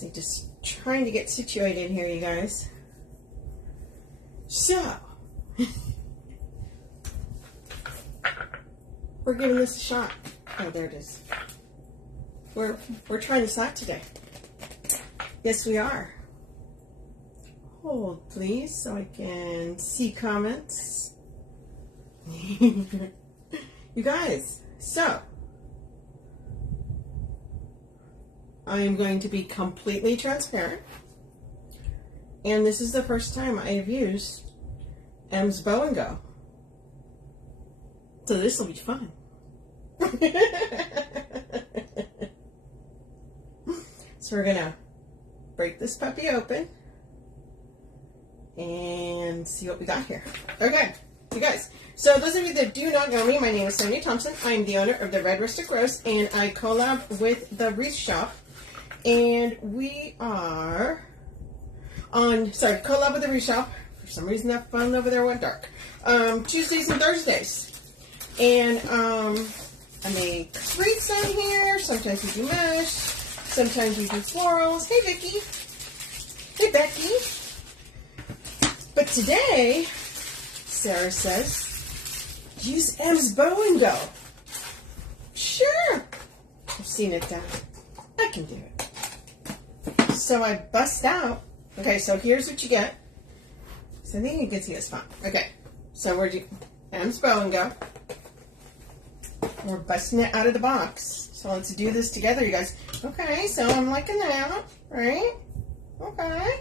see, just trying to get situated here, you guys. So, we're giving this a shot. Oh, there it is. We're trying this out today. Yes, we are. Hold, please, so I can see comments. You guys, so I am going to be completely transparent, and this is the first time I have used M's Bow and Go, so this will be fun. So we're gonna break this puppy open and see what we got here. Okay, you guys. So those of you that do not know me, my name is Sonia Thompson. I'm the owner of the Red Rustic Rose, and I collab with the Wreath Shop. And we are on, collab with the Wreath Shop. For some reason that phone over there went dark. Tuesdays and Thursdays. And I make wreaths on here. Sometimes we do mesh. Sometimes we do florals. Hey, Vicky. Hey, Becky. But today, Sarah says, use M's Bow and Go. Sure. I've seen it done. I can do it. So I bust out. Okay, so here's what you get. So I think you can see this fine. Okay, so we're doing M's Bow and Go. We're busting it out of the box. So let's do this together, you guys. Okay, so I'm liking that, right? Okay.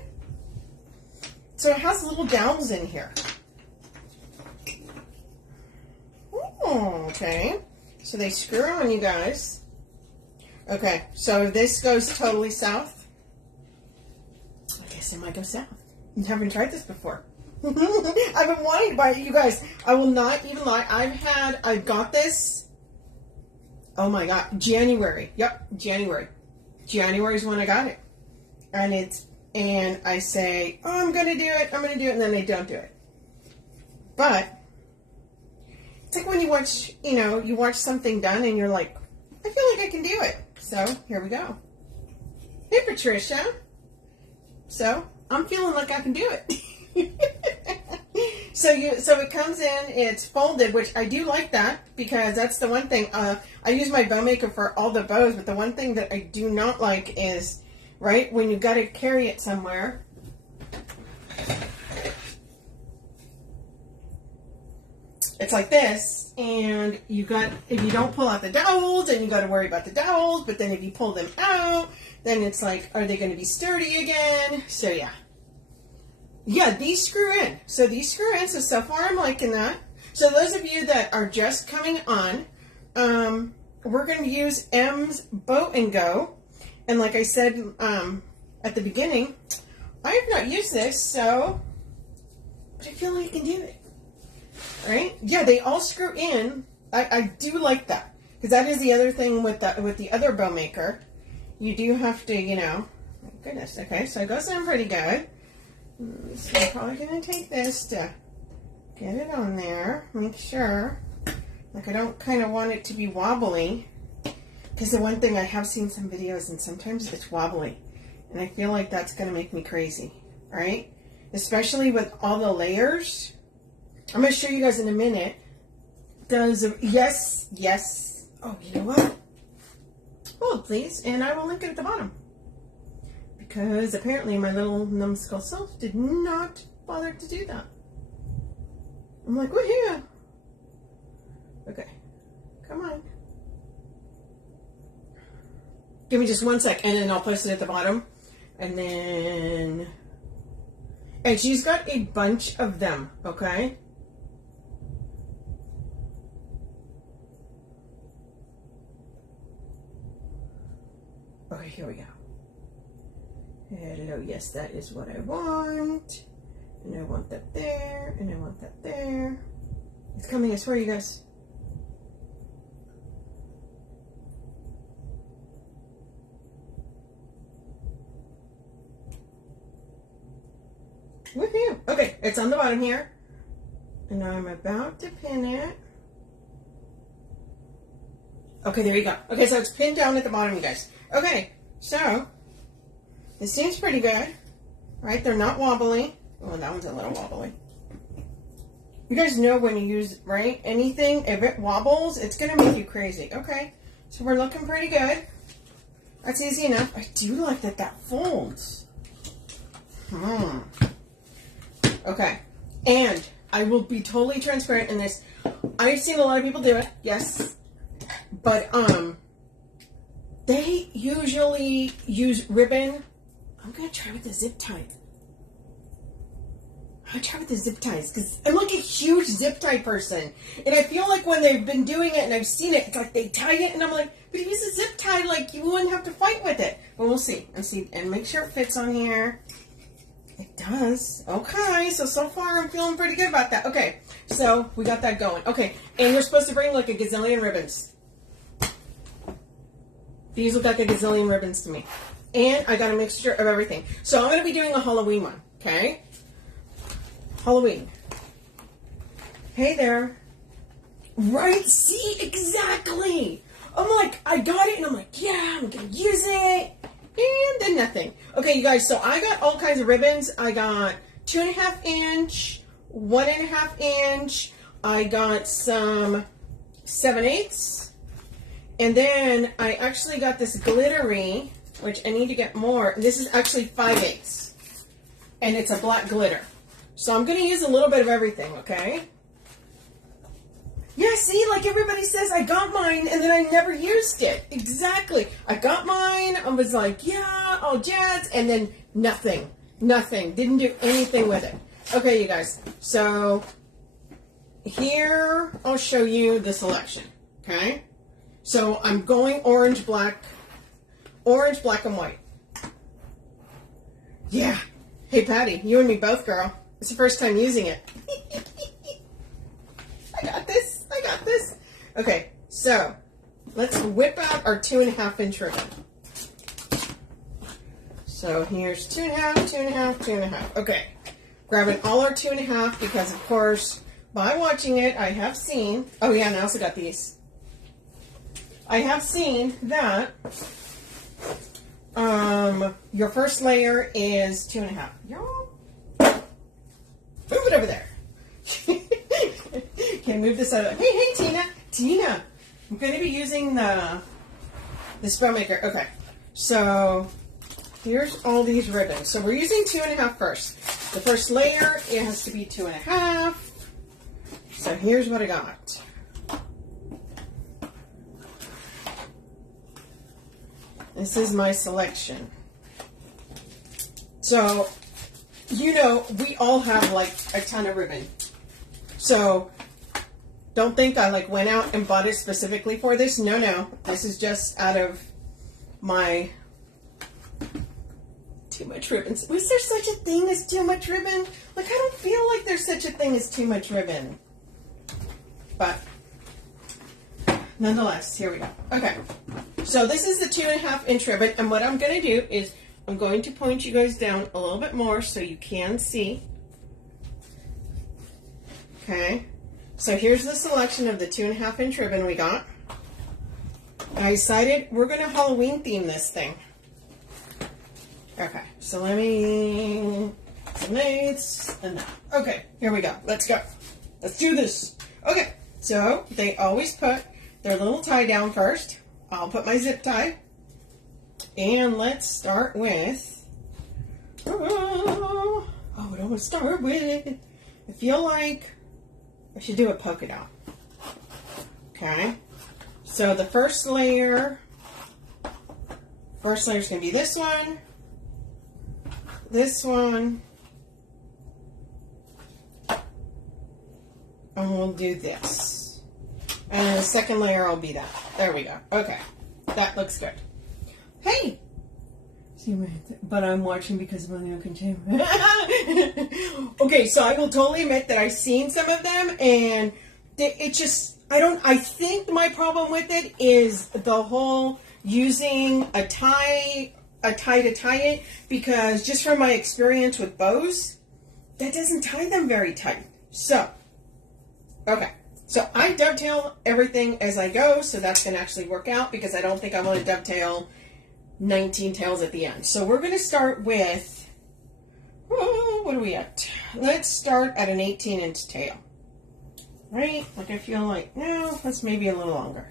So it has little dowels in here. Oh, okay. So they screw on, you guys. Okay, so if this goes totally south, I guess it might go south. I haven't tried this before. I've been wanting to buy it, you guys. I will not even lie. I've got this. Oh my God, January. Yep, January. January is when I got it. And I say, oh, I'm going to do it, and then I don't do it. But it's like when you watch, you watch something done and you're like, I feel like I can do it. So here we go. Hey, Patricia. So I'm feeling like I can do it. So it comes in, it's folded, which I do like that because that's the one thing. I use my BowMaker for all the bows, but the one thing that I do not like is, right, when you got to carry it somewhere. It's like this, and if you don't pull out the dowels, then you got to worry about the dowels, but then if you pull them out, then it's like, are they going to be sturdy again? So yeah. Yeah, these screw in. So these screw in, so far I'm liking that. So those of you that are just coming on, we're going to use M's Bow and Go. And like I said at the beginning, I have not used this, but I feel like I can do it. Right? Yeah, they all screw in. I do like that. Because that is the other thing with the other BowMaker. You do have to, my goodness. Okay, so it goes in pretty good. So I'm probably going to take this to get it on there. Make sure. Like, I don't kind of want it to be wobbly. Because the one thing, I have seen some videos and sometimes it's wobbly. And I feel like that's going to make me crazy. Right? Especially with all the layers. I'm going to show you guys in a minute. Yes. Oh, you know what? Hold, please. And I will link it at the bottom. Because apparently my little numbskull self did not bother to do that. I'm like, woohoo! Okay. Come on. Give me just 1 sec, and then I'll post it at the bottom. And then... And she's got a bunch of them, okay? Okay, here we go. Hello, yes, that is what I want. And I want that there, and I want that there. It's coming, I swear, you guys. Woohoo! Okay, it's on the bottom here. And I'm about to pin it. Okay, there you go. Okay, so it's pinned down at the bottom, you guys. Okay, so This seems pretty good, right? They're not wobbly. Oh, that one's a little wobbly. You guys know when you use, right, anything, if it wobbles, it's going to make you crazy. Okay, so we're looking pretty good. That's easy enough. I do like that that folds. Okay, and I will be totally transparent in this. I've seen a lot of people do it, yes, but they usually use ribbon. I'm going to try with the zip tie. I try with the zip ties because I'm like a huge zip tie person, and I feel like when they've been doing it and I've seen it, it's like they tie it, and I'm like, but use a zip tie, like you wouldn't have to fight with it. But we'll see and make sure it fits on here. It does. Okay, so far I'm feeling pretty good about that. Okay, so we got that going. Okay, and you're supposed to bring like a gazillion ribbons. These look like a gazillion ribbons to me, and I got a mixture of everything. So I'm going to be doing a Halloween one. Okay. Halloween. Hey there. Right? See? Exactly. I'm like, I got it, and I'm like, yeah, I'm going to use it. And then nothing. Okay, you guys, so I got all kinds of ribbons. I got 2.5 inch, 1.5 inch. I got some 7/8. And then I actually got this glittery, which I need to get more. This is actually 5/8. And it's a black glitter. So I'm going to use a little bit of everything, okay? Yeah, see, like everybody says, I got mine, and then I never used it. Exactly. I got mine, I was like, yeah, all jazz, and then nothing. Nothing. Didn't do anything with it. Okay, you guys. So here, I'll show you the selection, okay? So I'm going orange, black, and white. Yeah. Hey, Patty, you and me both, girl. It's the first time using it. I got this. Okay, so let's whip out our 2.5 inch ribbon. So here's 2.5, 2.5, 2.5. Okay, grabbing all our 2.5 because, of course, by watching it, I have seen. Oh yeah, and I also got these. I have seen that your first layer is 2.5. Move it over there. Okay, move this out. Hey, Tina. Tina, I'm going to be using this BowMaker. Okay, so here's all these ribbons. So we're using 2.5 first. The first layer, it has to be 2.5. So here's what I got. This is my selection. So, you know, we all have like a ton of ribbon. So, don't think I like went out and bought it specifically for this. No. This is just out of my too much ribbon. Was there such a thing as too much ribbon? Like, I don't feel like there's such a thing as too much ribbon. But, nonetheless, here we go. Okay. So this is the 2.5 inch ribbon, and what I'm going to do is I'm going to point you guys down a little bit more so you can see. Okay, so here's the selection of the 2.5 inch ribbon we got. I decided we're going to Halloween theme this thing. Okay, so let me, some lights, and that. Okay, here we go. Let's go. Let's do this. Okay, so they always put their little tie down first. I'll put my zip tie. And let's start with, what do I want to start with? I feel like I should do a polka dot. Okay. So the first layer is going to be this one, and we'll do this. And the second layer will be that. There we go. Okay. That looks good. Hey! But I'm watching because of my new container. Okay, so I will totally admit that I've seen some of them, and it just, I think my problem with it is the whole using a tie to tie it, because just from my experience with bows, that doesn't tie them very tight. So, okay. So I dovetail everything as I go, so that's going to actually work out, because I don't think I want to dovetail 19 tails at the end. So we're going to start with, what are we at? Let's start at an 18-inch tail. Right? Like I feel like, no, that's maybe a little longer.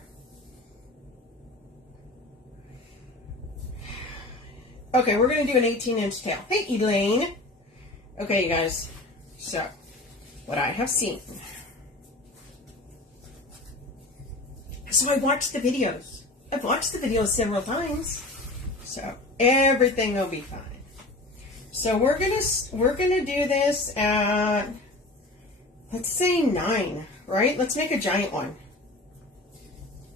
Okay, we're going to do an 18-inch tail. Hey, Elaine. Okay, you guys. So, what I have seen. So I watched the videos. I've watched the videos several times. So, everything will be fine. So, we're gonna do this at, let's say 9, right? Let's make a giant one.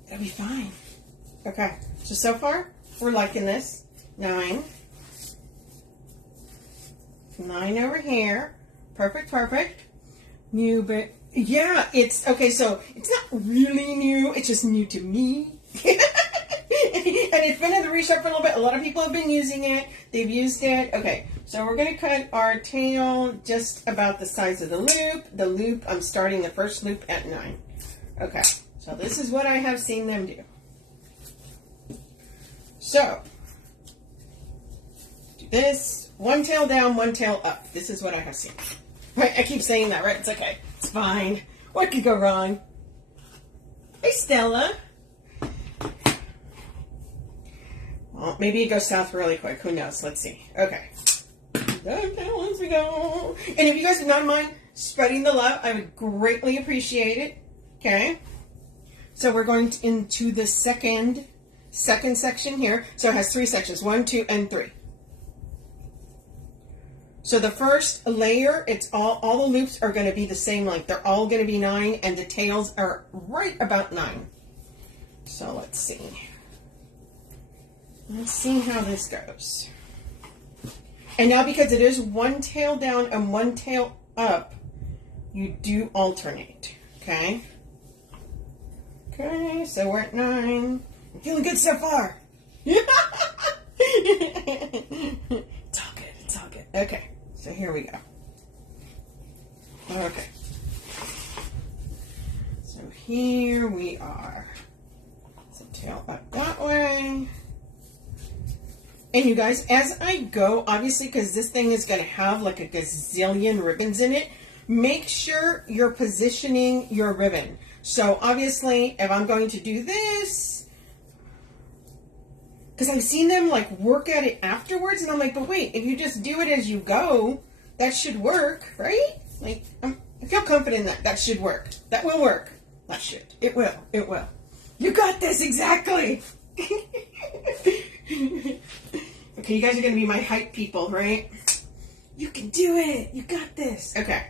That'll be fine. Okay. So far, we're liking this. 9. 9 over here. Perfect, perfect. New, but yeah, it's okay. So it's not really new. It's just new to me. And it's been in the Wreath Shop for a little bit. A lot of people have been using it. They've used it. Okay, so we're going to cut our tail just about the size of the loop. The loop, I'm starting the first loop at 9. Okay, so this is what I have seen them do. So, do this. One tail down, one tail up. This is what I have seen. Right, I keep saying that, right? It's okay. It's fine. What could go wrong? Hey, Stella. Well, maybe it goes south really quick. Who knows? Let's see. Okay. Okay, let's go. And if you guys do not mind spreading the love, I would greatly appreciate it. Okay. So we're going into the second section here. So it has 3 sections. 1, 2, and 3. So the first layer, it's all the loops are going to be the same length. They're all going to be 9, and the tails are right about 9. So let's see. Let's see how this goes. And now because it is one tail down and one tail up, you do alternate. Okay? Okay, so we're at 9. I'm feeling good so far. It's all good. It's all good. Okay, so here we go. Okay. So here we are. So tail up that way. And you guys, as I go, obviously, because this thing is going to have like a gazillion ribbons in it, make sure you're positioning your ribbon. So obviously, if I'm going to do this, because I've seen them like work at it afterwards, and I'm like, but wait, if you just do it as you go, that should work, right? Like, I feel confident that should work. That will work. That should. It will. It will. You got this, exactly. Okay, you guys are going to be my hype people, right? You can do it. You got this. Okay.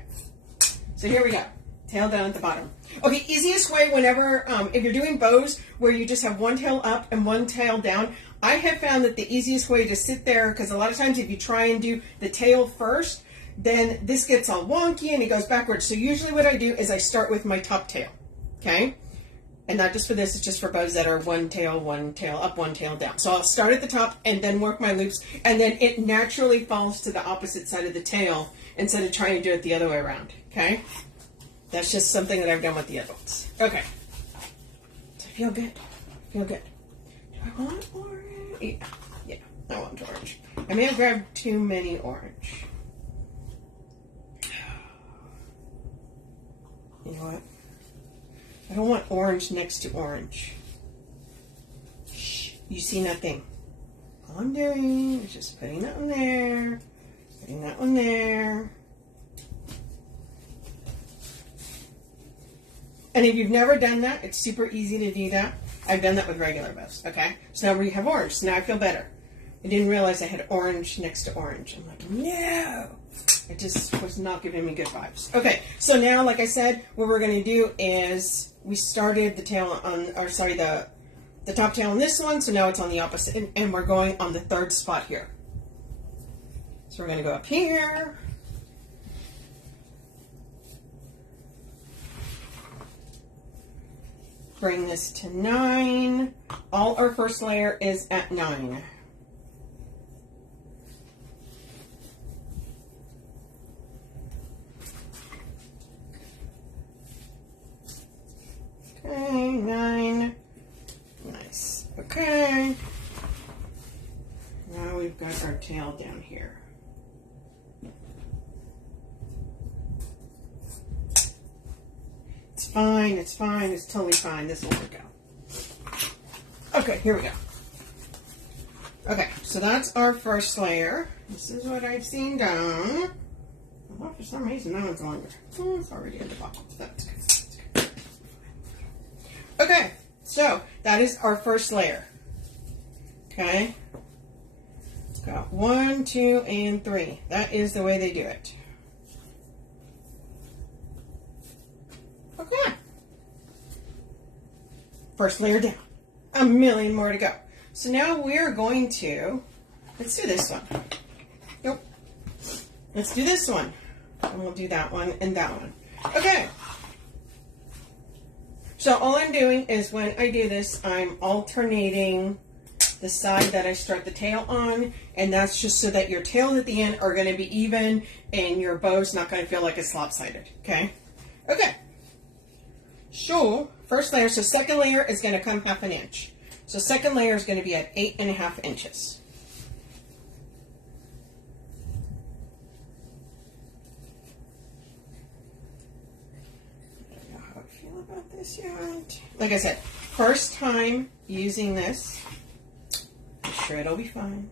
So here we go. Tail down at the bottom. Okay, easiest way whenever, if you're doing bows where you just have one tail up and one tail down, I have found that the easiest way to sit there, because a lot of times if you try and do the tail first, then this gets all wonky and it goes backwards. So usually what I do is I start with my top tail. Okay? And not just for this, it's just for bows that are one tail up, one tail down. So I'll start at the top and then work my loops, and then it naturally falls to the opposite side of the tail instead of trying to do it the other way around. Okay? That's just something that I've done with the adults. Okay. Does it feel good? Feel good. Do I want orange? Yeah, I want orange. I may have grabbed too many orange. You know what? I don't want orange next to orange. Shh, you see nothing. All I'm doing is just putting that one there, putting that one there. And if you've never done that, it's super easy to do that. I've done that with regular bows, okay? So now we have orange, so now I feel better. I didn't realize I had orange next to orange. I'm like, no! It just was not giving me good vibes. Okay, so now, like I said, what we're going to do is we started the tail on, or sorry, the top tail on this one, so now it's on the opposite, and we're going on the third spot here. So we're going to go up here. Bring this to 9. All our first layer is at 9. Okay, 9. Nice. Okay. Now we've got our tail down here. It's fine, it's fine, it's totally fine. This will work out. Okay, here we go. Okay, so that's our first layer. This is what I've seen done. Well, for some reason, that one's longer. Oh, it's already at the bottom. That's good. That's good. Okay, so that is our first layer. Okay. Got 1, 2, and 3. That is the way they do it. Okay. First layer down. A million more to go. So now we're going to, let's do this one. Nope. Let's do this one. And we'll do that one and that one. Okay. So all I'm doing is when I do this, I'm alternating the side that I start the tail on, and that's just so that your tails at the end are going to be even and your bow's not going to feel like it's lopsided. Okay? Okay. So, first layer, so second layer is going to come 1/2 inch. So second layer is going to be at 8.5 inches. I don't know how I feel about this yet. Like I said, first time using this. I'm sure it'll be fine.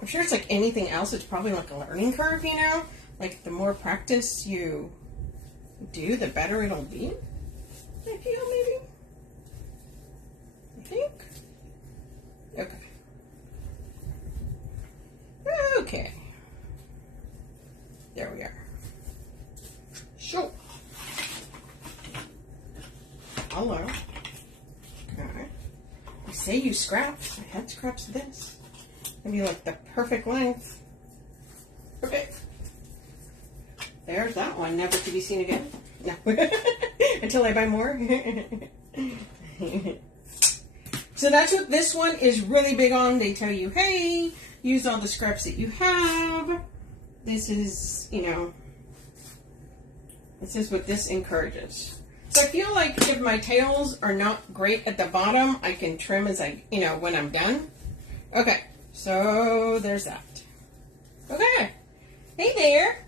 I'm sure it's like anything else. It's probably like a learning curve, you know? Like the more practice you do, the better it'll be. I feel maybe. I think. Okay. Okay. There we are. Sure. Hello. Okay. I say you scraps. I had scraps of this. Maybe like the perfect length. Okay. There's that one, never to be seen again. No. Until I buy more. So that's what this one is really big on. They tell you, hey, use all the scraps that you have. This is, you know, this is what this encourages. So I feel like if my tails are not great at the bottom, I can trim as I, you know, when I'm done. Okay. So there's that. Okay. Hey there.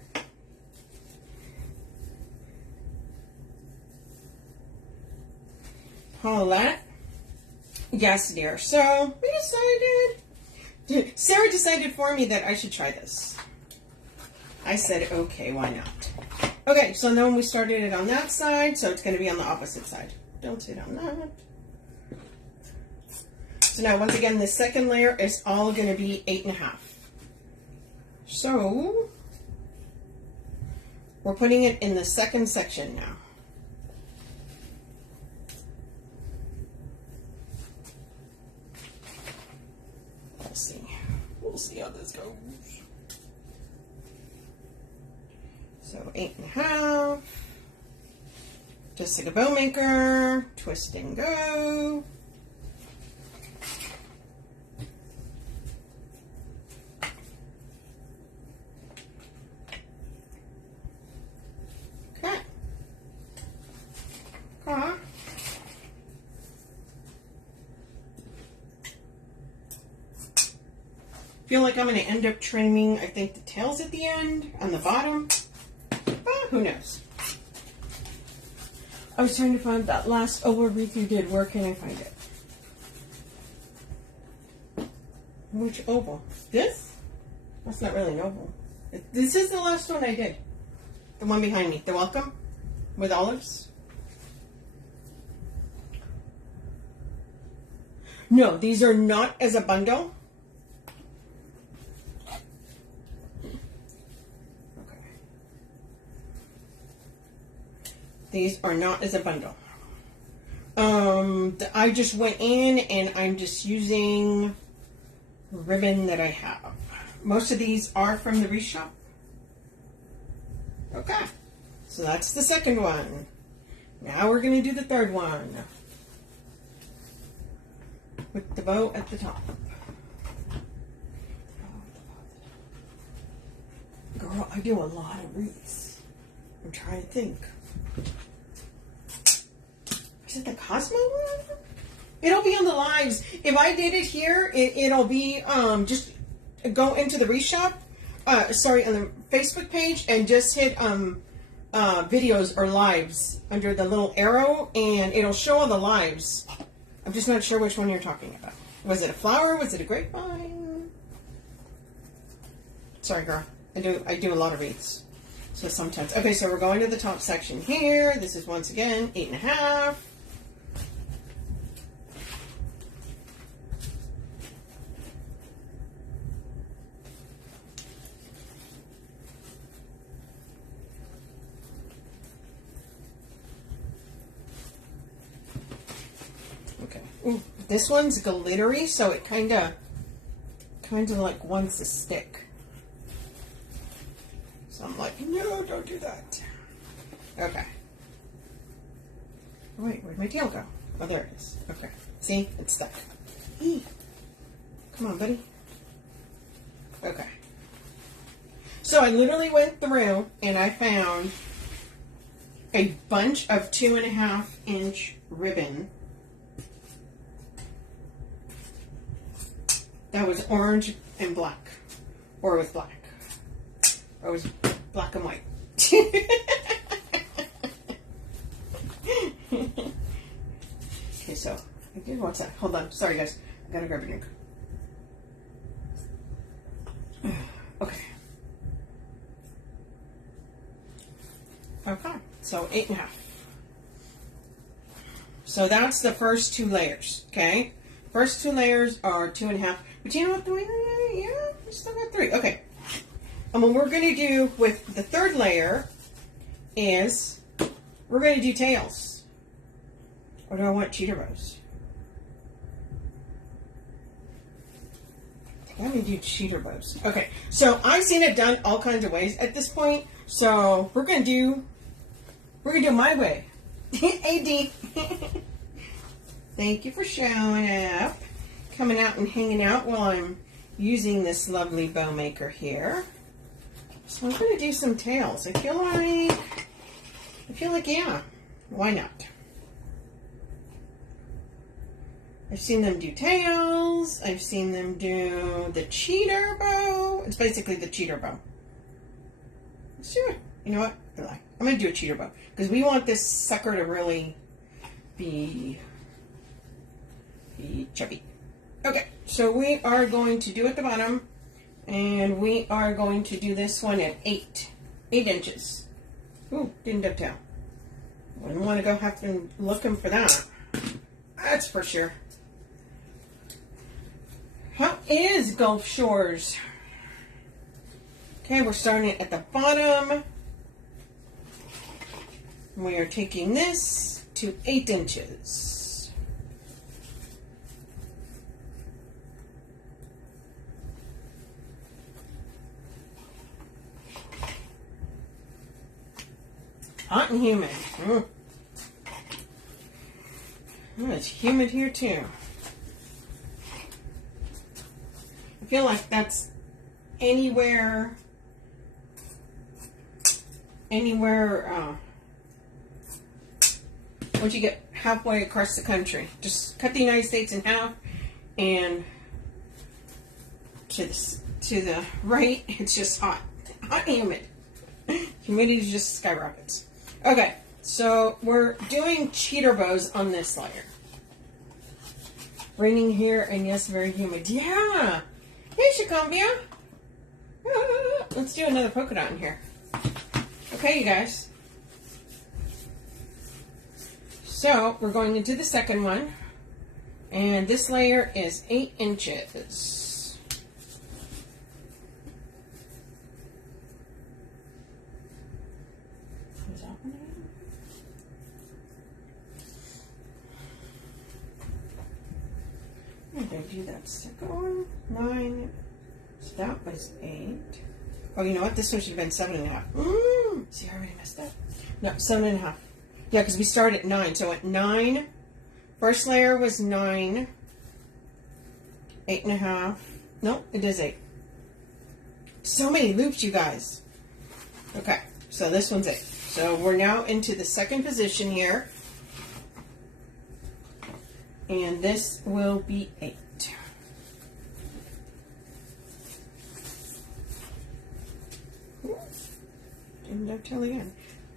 Paulette. Yes, dear. So we decided, Sarah decided for me that I should try this. I said, okay, why not? Okay, so then we started it on that side, so it's going to be on the opposite side. Don't sit on that. So now, once again, the second layer is all going to be 8.5. So, we're putting it in the second section now. We'll see. We'll see how this goes. So 8.5. Just like a BowMaker. Twist and go. Feel like I'm going to end up trimming, I think, the tails at the end on the bottom. But who knows? I was trying to find that last oval wreath you did. Where can I find it? Which oval? This? That's not really an oval. This is the last one I did. The one behind me. The welcome with olives. No, these are not as a bundle. These are not as a bundle. I just went in and I'm just using ribbon that I have. Most of these are from the Wreath Shop. Okay, so that's the second one. Now we're going to do the third one. With the bow at the top. Girl, I do a lot of wreaths. I'm trying to think. Is it the Cosmo one? It'll be on the lives. If I did it here, it'll be just go into the Wreath Shop. Sorry, on the Facebook page, and just hit videos or lives under the little arrow, and it'll show all the lives. I'm just not sure which one you're talking about. Was it a flower? Was it a grapevine? Sorry, girl. I do a lot of wreaths. So sometimes. Okay, so we're going to the top section here. This is once again 8.5. Okay. Ooh, this one's glittery, so it kind of like wants to stick. So I'm like, no, don't do that. Okay. Oh, wait, where'd my tail go? Oh, there it is. Okay. See? It's stuck. Eee. Come on, buddy. Okay. So I literally went through and I found a bunch of 2.5-inch ribbon that was orange and black. Or it was black. Or it was black and white. Okay, so, what's that? Hold on. Sorry, guys. I gotta grab a drink. Okay. Okay. So, 8.5. So, that's the first 2 layers. Okay? First 2 layers are 2.5. But you know what? Yeah, we still got 3. Okay. And what we're going to do with the 3rd layer is we're going to do tails. Or do I want cheater bows? I think I'm going to do cheater bows. Okay, so I've seen it done all kinds of ways at this point. So we're going to do my way. AD. Thank you for showing up. Coming out and hanging out while I'm using this lovely BowMaker here. So I'm going to do some tails. I feel like, yeah, why not? I've seen them do tails. I've seen them do the cheater bow. It's basically the cheater bow. Let's do it. You know what? I'm going to do a cheater bow because we want this sucker to really be chubby. Okay, so we are going to do at the bottom. And we are going to do this one at 8 inches. Ooh, didn't dovetail. Wouldn't want to go have to looking for that. That's for sure. How is Gulf Shores? Okay, we're starting at the bottom. We are taking this to 8 inches. Hot and humid. It's humid here too. I feel like that's anywhere once you get halfway across the country. Just cut the United States in half and to the right, it's just hot. Hot and humid. Humidity just skyrockets. Okay, so we're doing cheater bows on this layer. Raining here, and yes, very humid. Yeah! Hey, Shikumbia! Let's do another polka dot in here. Okay, you guys. So, we're going into the second one. And this layer is 8 inches. I'm going to do that second one. 9. So that was 8. Oh, you know what? This one should have been 7.5. See, I already messed up. No, 7.5. Yeah, because we started at 9. So at 9, first layer was 9. 8.5. No, it is 8. So many loops, you guys. Okay, so this one's 8. So we're now into the second position here. And this will be 8. And dovetail again.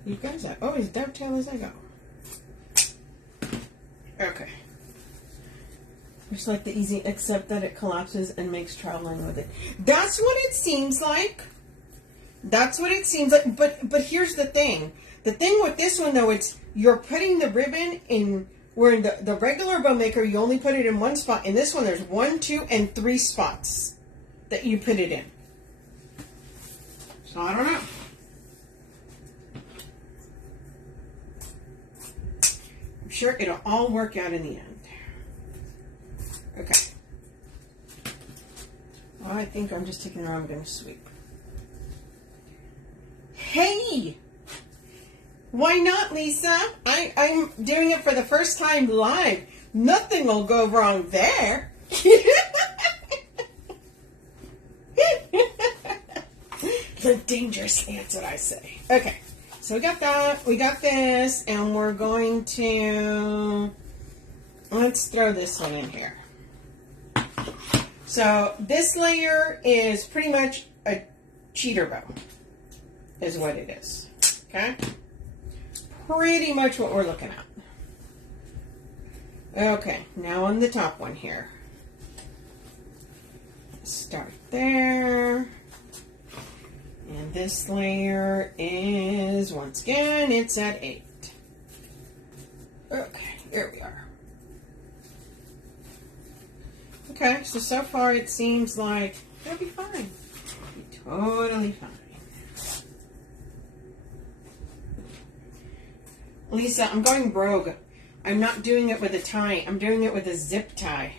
You guys are always dovetail as I go. Okay. Just like the easy, except that it collapses and makes traveling with it. That's what it seems like. That's what it seems like. But here's the thing. The thing with this one, though, it's you're putting the ribbon in, where in the regular BowMaker, you only put it in one spot. In this one, there's 1, 2, and 3 spots that you put it in. So I don't know. I'm sure it'll all work out in the end. Okay. Well, I think I'm just taking it around. I'm going to sweep. Hey! Why not, Lisa? I'm doing it for the first time live. Nothing will go wrong there. The dangerous, that's what I say. Okay, so we got that. We got this, and we're going to, let's throw this one in here. So this layer is pretty much a cheater bow, is what it is. Okay? Pretty much what we're looking at. Okay, now on the top one here. Start there. And this layer is, once again, it's at 8. Okay, here we are. Okay, so far it seems like it'll be fine. It'll be totally fine. Lisa, I'm going rogue. I'm not doing it with a tie. I'm doing it with a zip tie.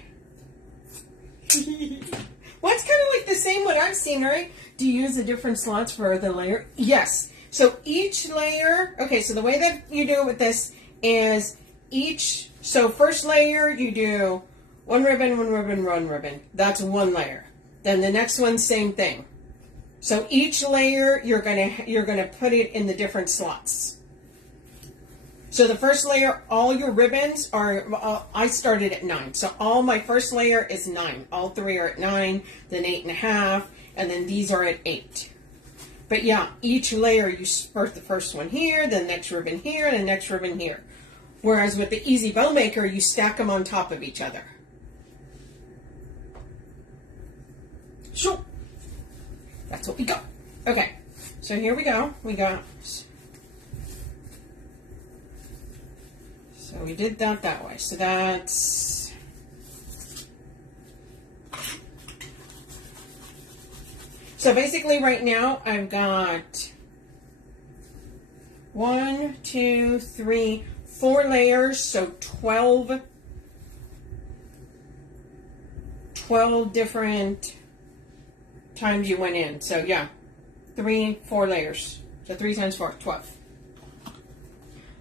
Well, it's kind of like the same what I've seen, right? Do you use the different slots for the layer? Yes. So each layer, okay, so the way that you do it with this is so first layer you do 1 ribbon, 1 ribbon, 1 ribbon. That's 1 layer. Then the next one, same thing. So each layer you're gonna put it in the different slots. So the first layer, all your ribbons are, I started at 9. So all my first layer is 9. All 3 are at 9, then 8.5, and then these are at 8. But yeah, each layer you put the first one here, the next ribbon here, and the next ribbon here. Whereas with the Easy BowMaker, you stack them on top of each other. Sure. That's what we got. Okay, so here we go. We got... So we did that way. So that's... So basically right now I've got 1, 2, 3, 4 layers. So 12 different times you went in. So yeah, 4 layers. So 3 times 4, 12.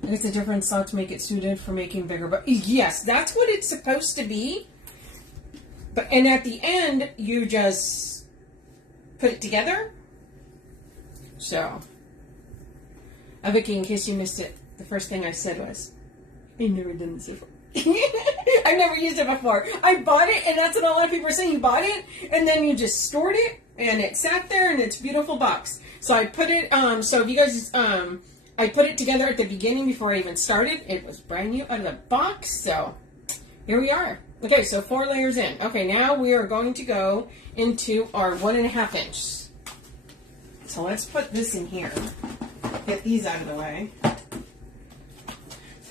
It's a different slot to make it suited for making bigger, but yes, that's what it's supposed to be. But and at the end, you just put it together. So, Vicky, in case you missed it, the first thing I said was, "I've never done this before. I've never used it before. I bought it, and that's what a lot of people are saying. You bought it, and then you just stored it, and it sat there, and it's a beautiful box. So I put it. So if you guys I put it together at the beginning before I even started. It was brand new out of the box, so here we are. Okay, so 4 layers in. Okay, now we are going to go into our 1.5 inch. So let's put this in here. Get these out of the way.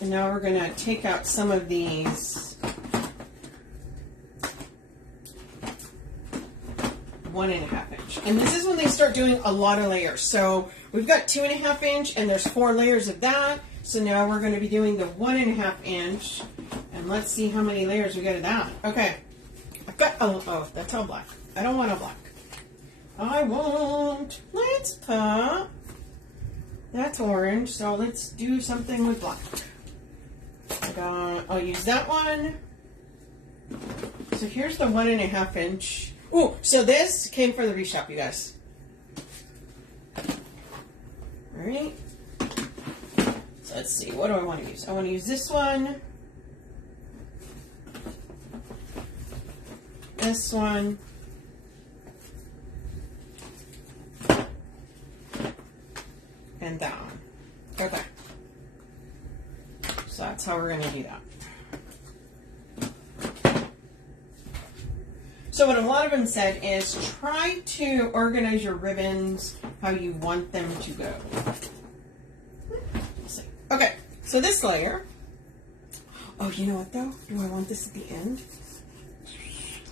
And now we're going to take out some of these 1.5 inch. And this is when they start doing a lot of layers. So we've got 2.5 inch and there's 4 layers of that. So now we're going to be doing the 1.5 inch. And let's see how many layers we get of that. Okay. I've got, oh, that's all black. I don't want a black. Let's put, that's orange. So let's do something with black. I'll use that one. So here's the 1.5 inch. Ooh, so this came from the Wreath Shop, you guys. All right. So let's see. What do I want to use? I want to use this one. This one. And that one. Okay. So that's how we're going to do that. So what a lot of them said is try to organize your ribbons how you want them to go. We'll see. Okay, so this layer. Oh, you know what though? Do I want this at the end?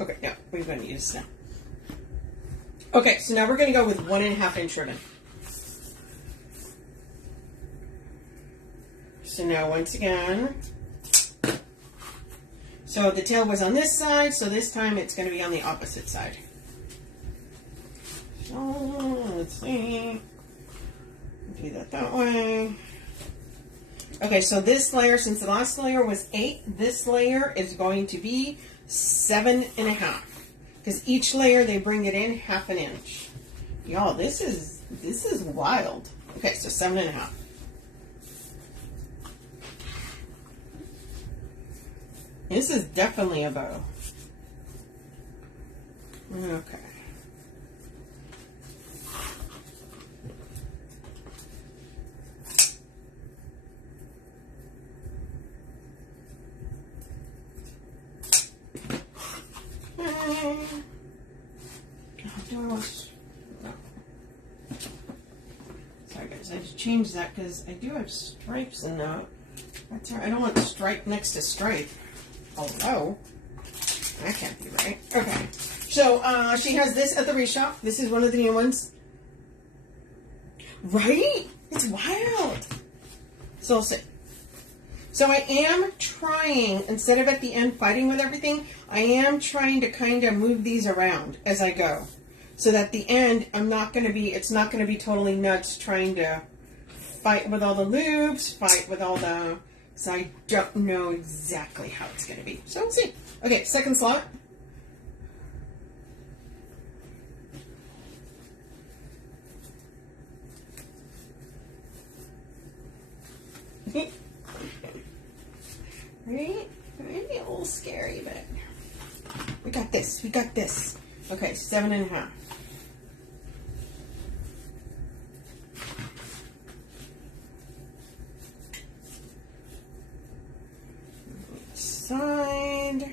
Okay, no, we're going to use this now. Okay, so now we're going to go with 1.5 inch ribbon. So now once again, so the tail was on this side, so this time it's going to be on the opposite side. So let's see, do that way. Okay, so this layer, since the last layer was 8, this layer is going to be 7.5, because each layer they bring it in 1/2 inch. Y'all, this is wild. Okay, so 7.5. This is definitely a bow. Okay. No. Sorry guys, I just changed that because I do have stripes in that. That's all right. I don't want stripe next to stripe. Oh no, that can't be right. Okay, so she has this at the Wreath Shop. This is one of the new ones. Right? It's wild. So we'll see. So I am trying, instead of at the end fighting with everything, I am trying to kind of move these around as I go. So that at the end, it's not going to be totally nuts trying to fight with all the loops, fight with all the... So I don't know exactly how it's going to be. So we'll see. Okay, second slot. Right? Maybe a little scary, but we got this. We got this. Okay, 7.5. Side.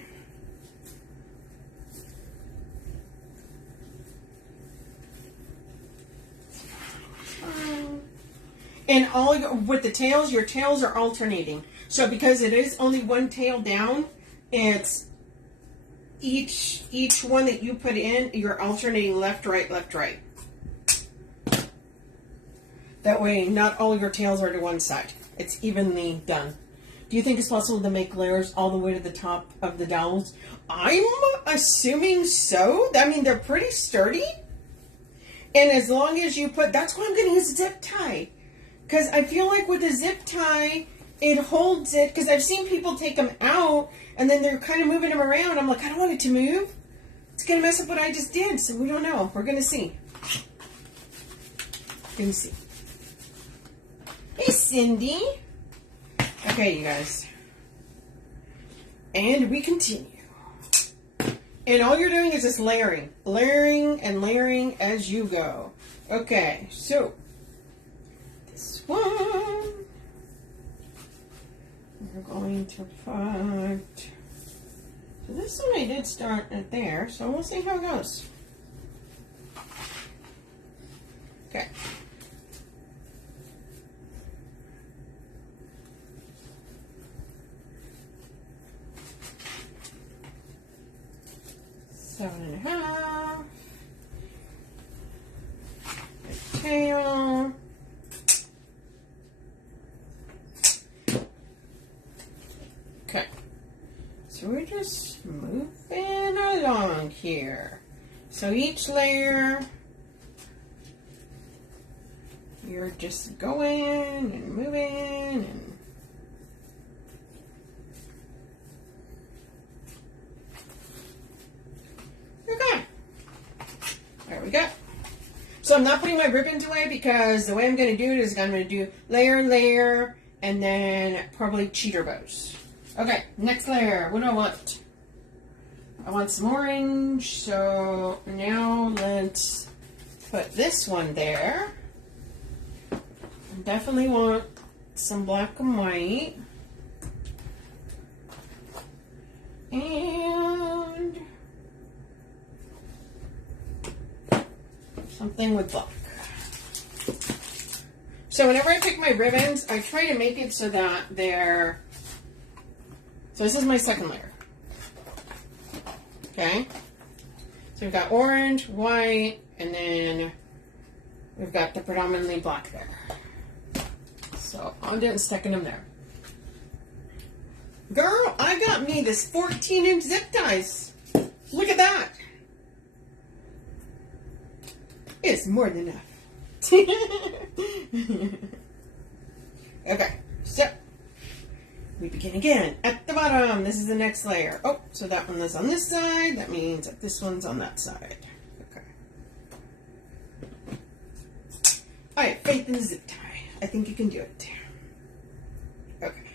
And with the tails, your tails are alternating. So because it is only one tail down, it's each one that you put in, you're alternating left, right, left, right. That way, not all your tails are to one side. It's evenly done. Do you think it's possible to make layers all the way to the top of the dowels? I'm assuming so. I mean, they're pretty sturdy. And as long as you put, that's why I'm going to use a zip tie. Because I feel like with a zip tie, it holds it. Because I've seen people take them out, and then they're kind of moving them around. I'm like, I don't want it to move. It's going to mess up what I just did. So we don't know. We're going to see. Going to see. Hey, Cindy. Okay, you guys. And we continue. And all you're doing is just layering. Layering and layering as you go. Okay, so this one we're going to put. So this one I did start at there, so we'll see how it goes. Okay. Seven 7.5. The tail. Okay. So we're just moving along here. So each layer, you're just going and moving and there we go. So I'm not putting my ribbons away because the way I'm going to do it is I'm going to do layer, layer, and then probably cheater bows. Okay, next layer. What do I want? I want some orange. So now let's put this one there. I definitely want some black and white. And something with black. So whenever I pick my ribbons, I try to make it so that they're... So this is my second layer. Okay? So we've got orange, white, and then we've got the predominantly black there. So I'm just sticking them there. Girl, I got me this 14-inch zip ties. Look at that. It's more than enough. Okay, so we begin again at the bottom. This is the next layer. Oh, so that one is on this side. That means that this one's on that side. Okay. I have faith in the zip tie. I think you can do it. Okay.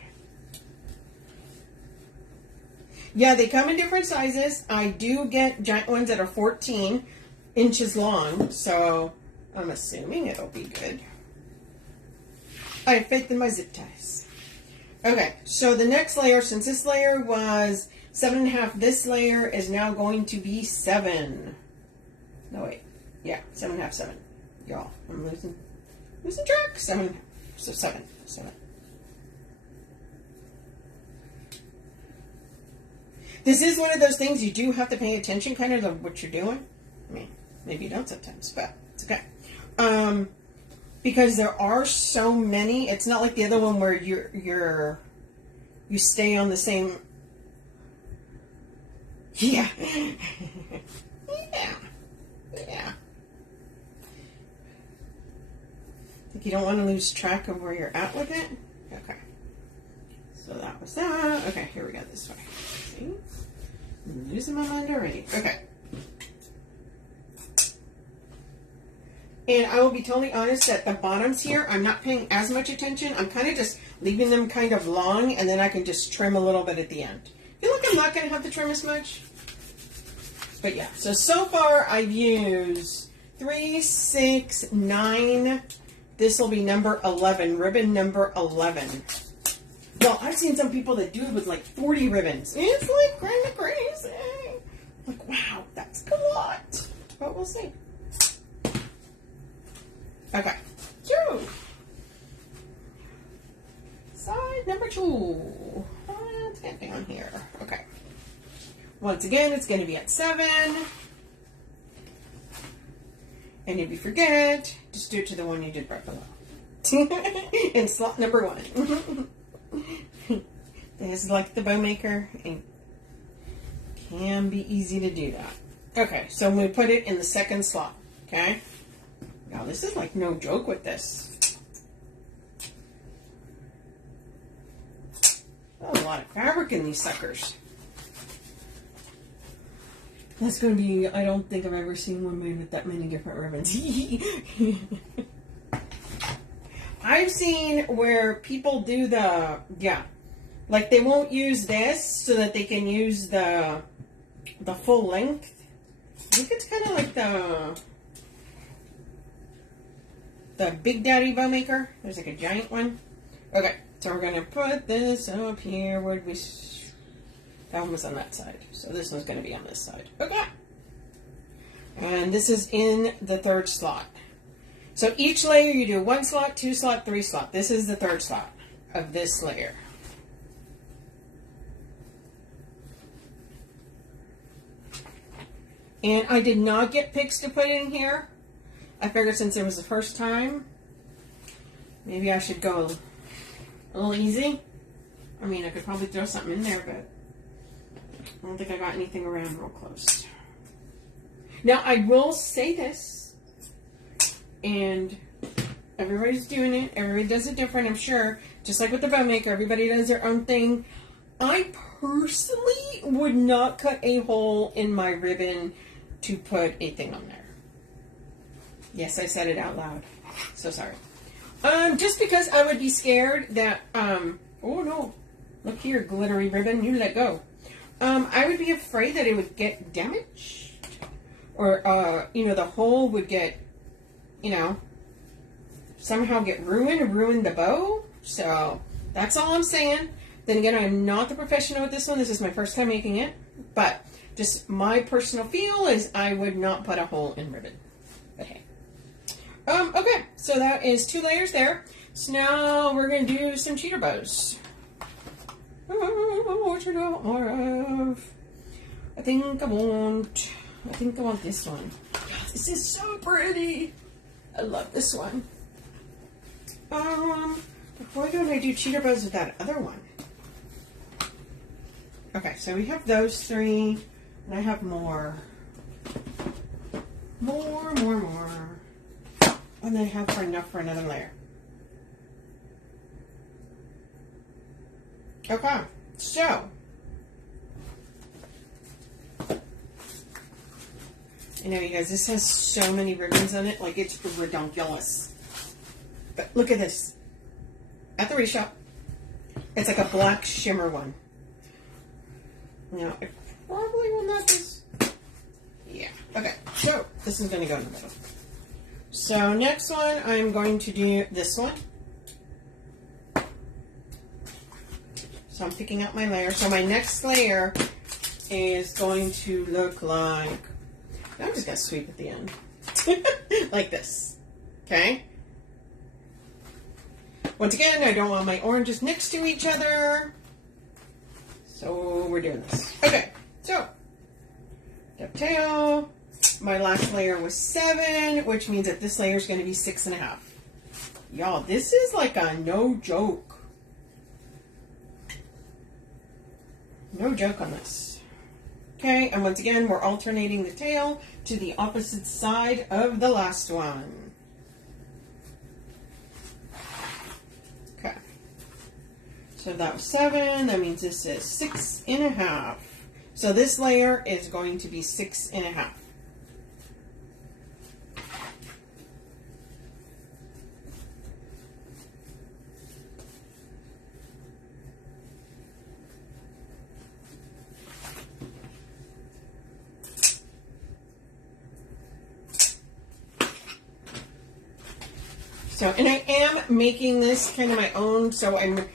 Yeah, they come in different sizes. I do get giant ones that are 14 inches long, so I'm assuming it'll be good. I have faith in my zip ties. Okay, so the next layer, since this layer was 7.5, this layer is now going to be 7. No, wait. Yeah, 7.5, 7. Y'all, I'm losing track. 7.5. So 7. This is one of those things you do have to pay attention kind of to what you're doing. I mean, maybe you don't sometimes, but it's okay. Because there are so many. It's not like the other one where you stay on the same. Yeah. Yeah. Think you don't want to lose track of where you're at with it? Okay. So that was that. Okay, here we go this way. See? I'm losing my mind already. Okay. And I will be totally honest that the bottoms here, I'm not paying as much attention. I'm kind of just leaving them kind of long, and then I can just trim a little bit at the end. I feel like I'm not going to have to trim as much. But yeah, so far I've used 3, 6, 9. This will be number 11, ribbon number 11. Well, I've seen some people that do it with like 40 ribbons. It's like kind of crazy. Like, wow, that's a lot. But we'll see. Okay. Side number 2. Let's get down here. Okay. Once again, it's going to be at 7. And if you forget, just do it to the one you did right below. In slot number 1. This is like the BowMaker, and can be easy to do that. Okay, so I'm going to put it in the second slot. Okay. Now this is like no joke with this. Oh, a lot of fabric in these suckers. That's going to be, I don't think I've ever seen one made with that many different ribbons. I've seen where people do the, like they won't use this so that they can use the full length. I think it's kind of like the Big Daddy BowMaker. There's like a giant one. Okay, so we're going to put this up here. Where did we... That one was on that side. So this one's going to be on this side. Okay. And this is in the third slot. So each layer you do 1 slot, 2 slot, 3 slot. This is the third slot of this layer. And I did not get picks to put in here. I figured since it was the first time, maybe I should go a little easy. I mean, I could probably throw something in there, but I don't think I got anything around real close. Now, I will say this, and everybody's doing it. Everybody does it different, I'm sure. Just like with the BowMaker, everybody does their own thing. I personally would not cut a hole in my ribbon to put a thing on there. Yes, I said it out loud. So sorry. Just because I would be scared that, oh no, look here, glittery ribbon, you let go. I would be afraid that it would get damaged. Or, you know, the hole would get, you know, somehow get ruined and ruin the bow. So, that's all I'm saying. Then again, I'm not the professional with this one. This is my first time making it. But, just my personal feel is I would not put a hole in ribbon. But hey. Okay, so that is 2 layers there. So now we're going to do some cheater bows. What should I want more of? I think I want this one. This is so pretty. I love this one. Why don't I do cheater bows with that other one? Okay, so we have those 3, and I have more. More. And I have enough for another layer. Okay, so you know, you guys, this has so many ribbons on it, like it's redonkulous. But look at this. At the Wreath Shop, it's like a black shimmer one. Now, I probably will not just... Yeah. Okay, so this is going to go in the middle. So next one, I'm going to do this one. So I'm picking out my layer. So my next layer is going to look like... I'm just going to sweep at the end. Like this. Okay? Once again, I don't want my oranges next to each other. So we're doing this. Okay, so dovetail. My last layer was 7, which means that this layer is going to be 6.5. Y'all, this is like a no joke. No joke on this. Okay, and once again, we're alternating the tail to the opposite side of the last one. Okay. So that was 7. That means this is 6.5. So this layer is going to be 6.5. So, and I am making this kind of my own, so I'm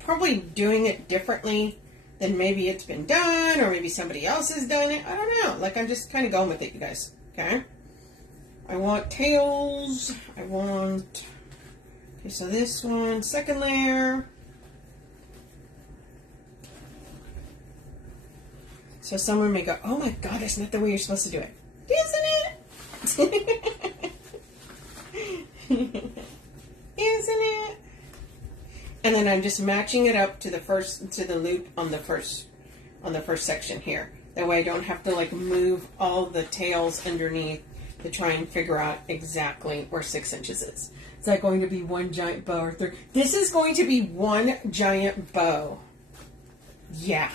probably doing it differently than maybe it's been done, or maybe somebody else has done it. I don't know. Like, I'm just kind of going with it, you guys. Okay? I want tails. Okay, so this one, second layer. So someone may go, oh my god, that's not the way you're supposed to do it. Isn't it? Isn't it? And then I'm just matching it up to the loop on the first section here. That way I don't have to like move all the tails underneath to try and figure out exactly where 6 inches is. Is that going to be one giant bow or 3? This is going to be one giant bow. Yeah.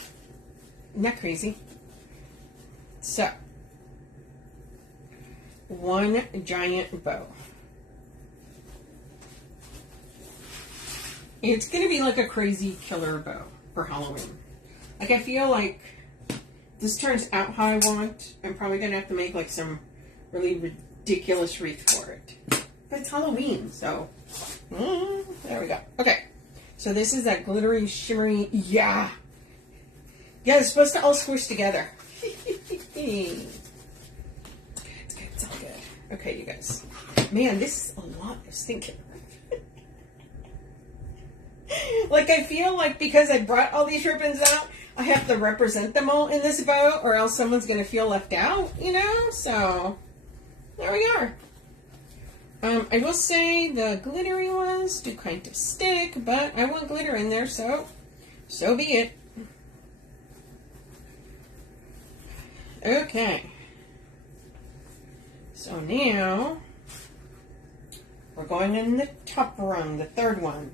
Isn't that crazy? So, one giant bow. It's going to be like a crazy killer bow for Halloween. Like, I feel like this turns out how I want. I'm probably going to have to make like some really ridiculous wreath for it. But it's Halloween, so there we go. Okay, so this is that glittery, shimmery, yeah, it's supposed to all squish together. It's all good. Okay, you guys. Man, this is a lot of thinking. Like, I feel like because I brought all these ribbons out, I have to represent them all in this bow, or else someone's going to feel left out, you know? So, there we are. I will say the glittery ones do kind of stick, but I want glitter in there, so be it. Okay. So now, we're going in the top rung, the third one.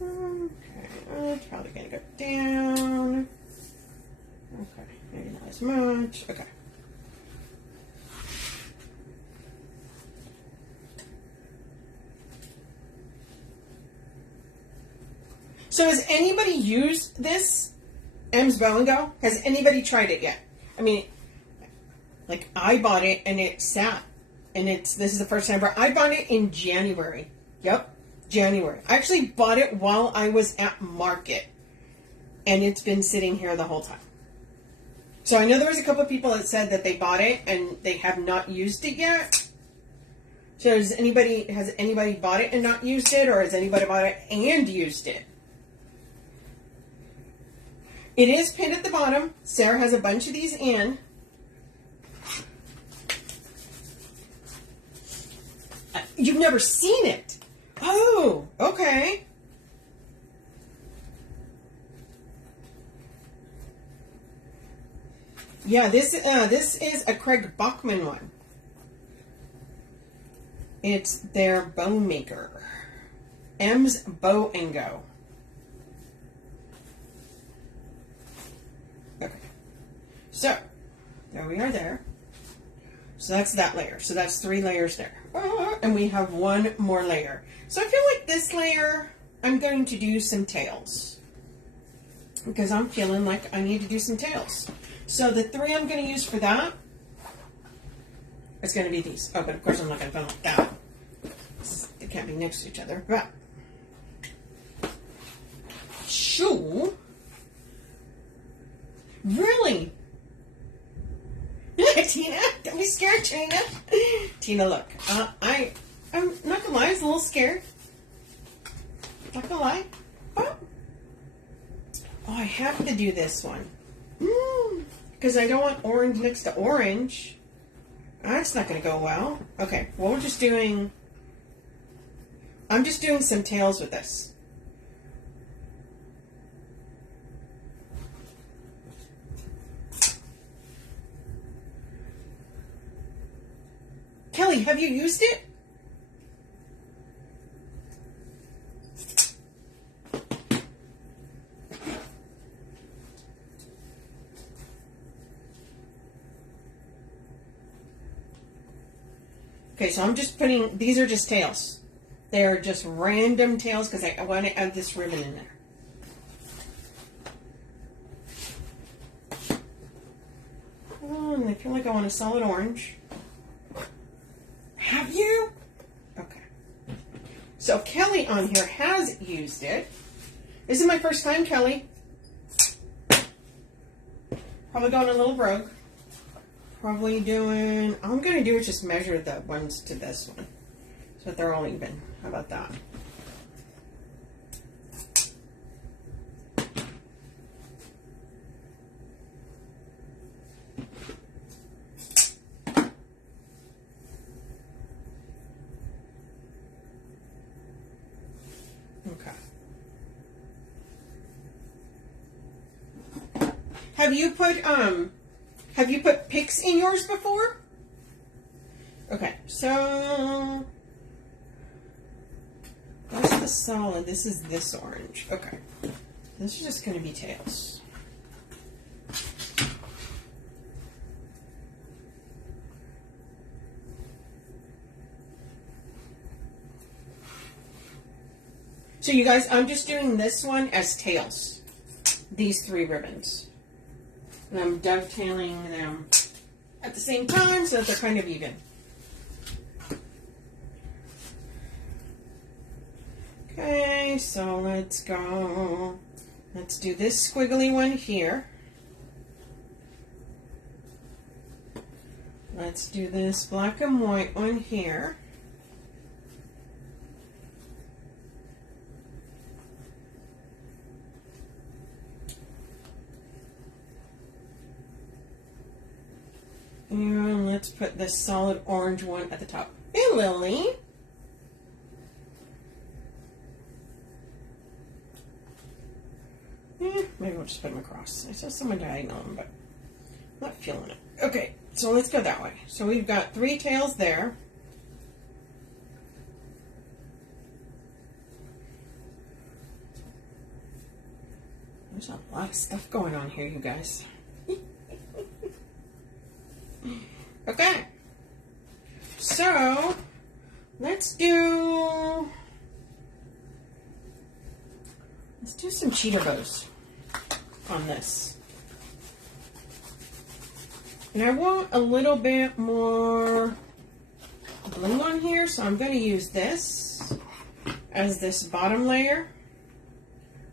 Okay, it's probably going to go down. Okay, maybe not as much. Okay. So has anybody used this M's Bow and Go? Has anybody tried it yet? I mean, like I bought it and it sat, and this is the first time I bought it in January. Yep, January. I actually bought it while I was at market, and it's been sitting here the whole time. So I know there was a couple of people that said that they bought it and they have not used it yet. So has anybody bought it and not used it, or has anybody bought it and used it? It is pinned at the bottom. Sarah has a bunch of these in. You've never seen it? Oh, okay. Yeah, this is a Craig Bachman one. It's their BowMaker. M's Bow and Go. Okay. So, there we are there. So that's that layer. So that's 3 layers there. And we have 1 more layer. So I feel like this layer, I'm going to do some tails. Because I'm feeling like I need to do some tails. So the 3 I'm going to use for that is going to be these. Oh, but of course I'm not going to film like that. They can't be next to each other. But shoo. Really? Tina, don't be scared, Tina. Tina, look. I'm not gonna lie, I was a little scared. Not gonna lie. Oh, I have to do this one. Because I don't want orange next to orange. That's not gonna go well. Okay, well I'm just doing some tails with this. Kelly, have you used it? Okay, so I'm just putting, these are just tails. They're just random tails because I want to add this ribbon in there. Oh, and I feel like I want a solid orange. Have you? Okay. So Kelly on here has used it. This is my first time, Kelly. Probably going a little rogue. Probably doing, all I'm going to do is just measure the ones to this one. So that they're all even. How about that? Okay. Have you put picks in yours before? Okay, so that's the solid. This is this orange. Okay. This is just going to be tails. So you guys, I'm just doing this one as tails. These 3 ribbons. And I'm dovetailing them at the same time so that they're kind of even. Okay, so let's go. Let's do this squiggly one here. Let's do this black and white one here. And let's put this solid orange one at the top. Hey, Lily. Maybe we'll just put them across. I saw someone diagonal them, but I'm not feeling it. Okay, so let's go that way. So we've got 3 tails there. There's a lot of stuff going on here, you guys. Okay, so let's do do some cheater bows on this. And I want a little bit more blue on here, so I'm going to use this as this bottom layer.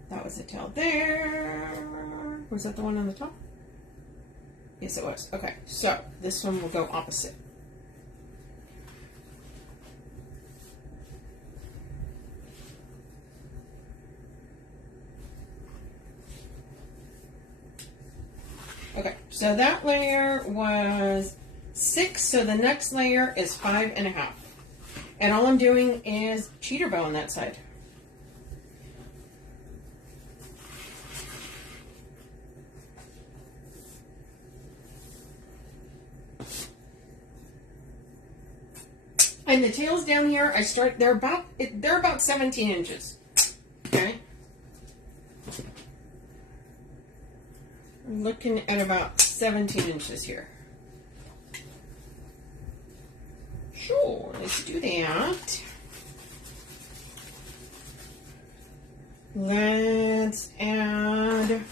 That was the tail there. Was that the one on the top? Yes, it was. Okay, so this one will go opposite. Okay, so that layer was 6, so the next layer is 5.5. And all I'm doing is cheater bow on that side. And the tails down here, they're about 17 inches. Okay. I'm looking at about 17 inches here. Sure, let's do that. Let's add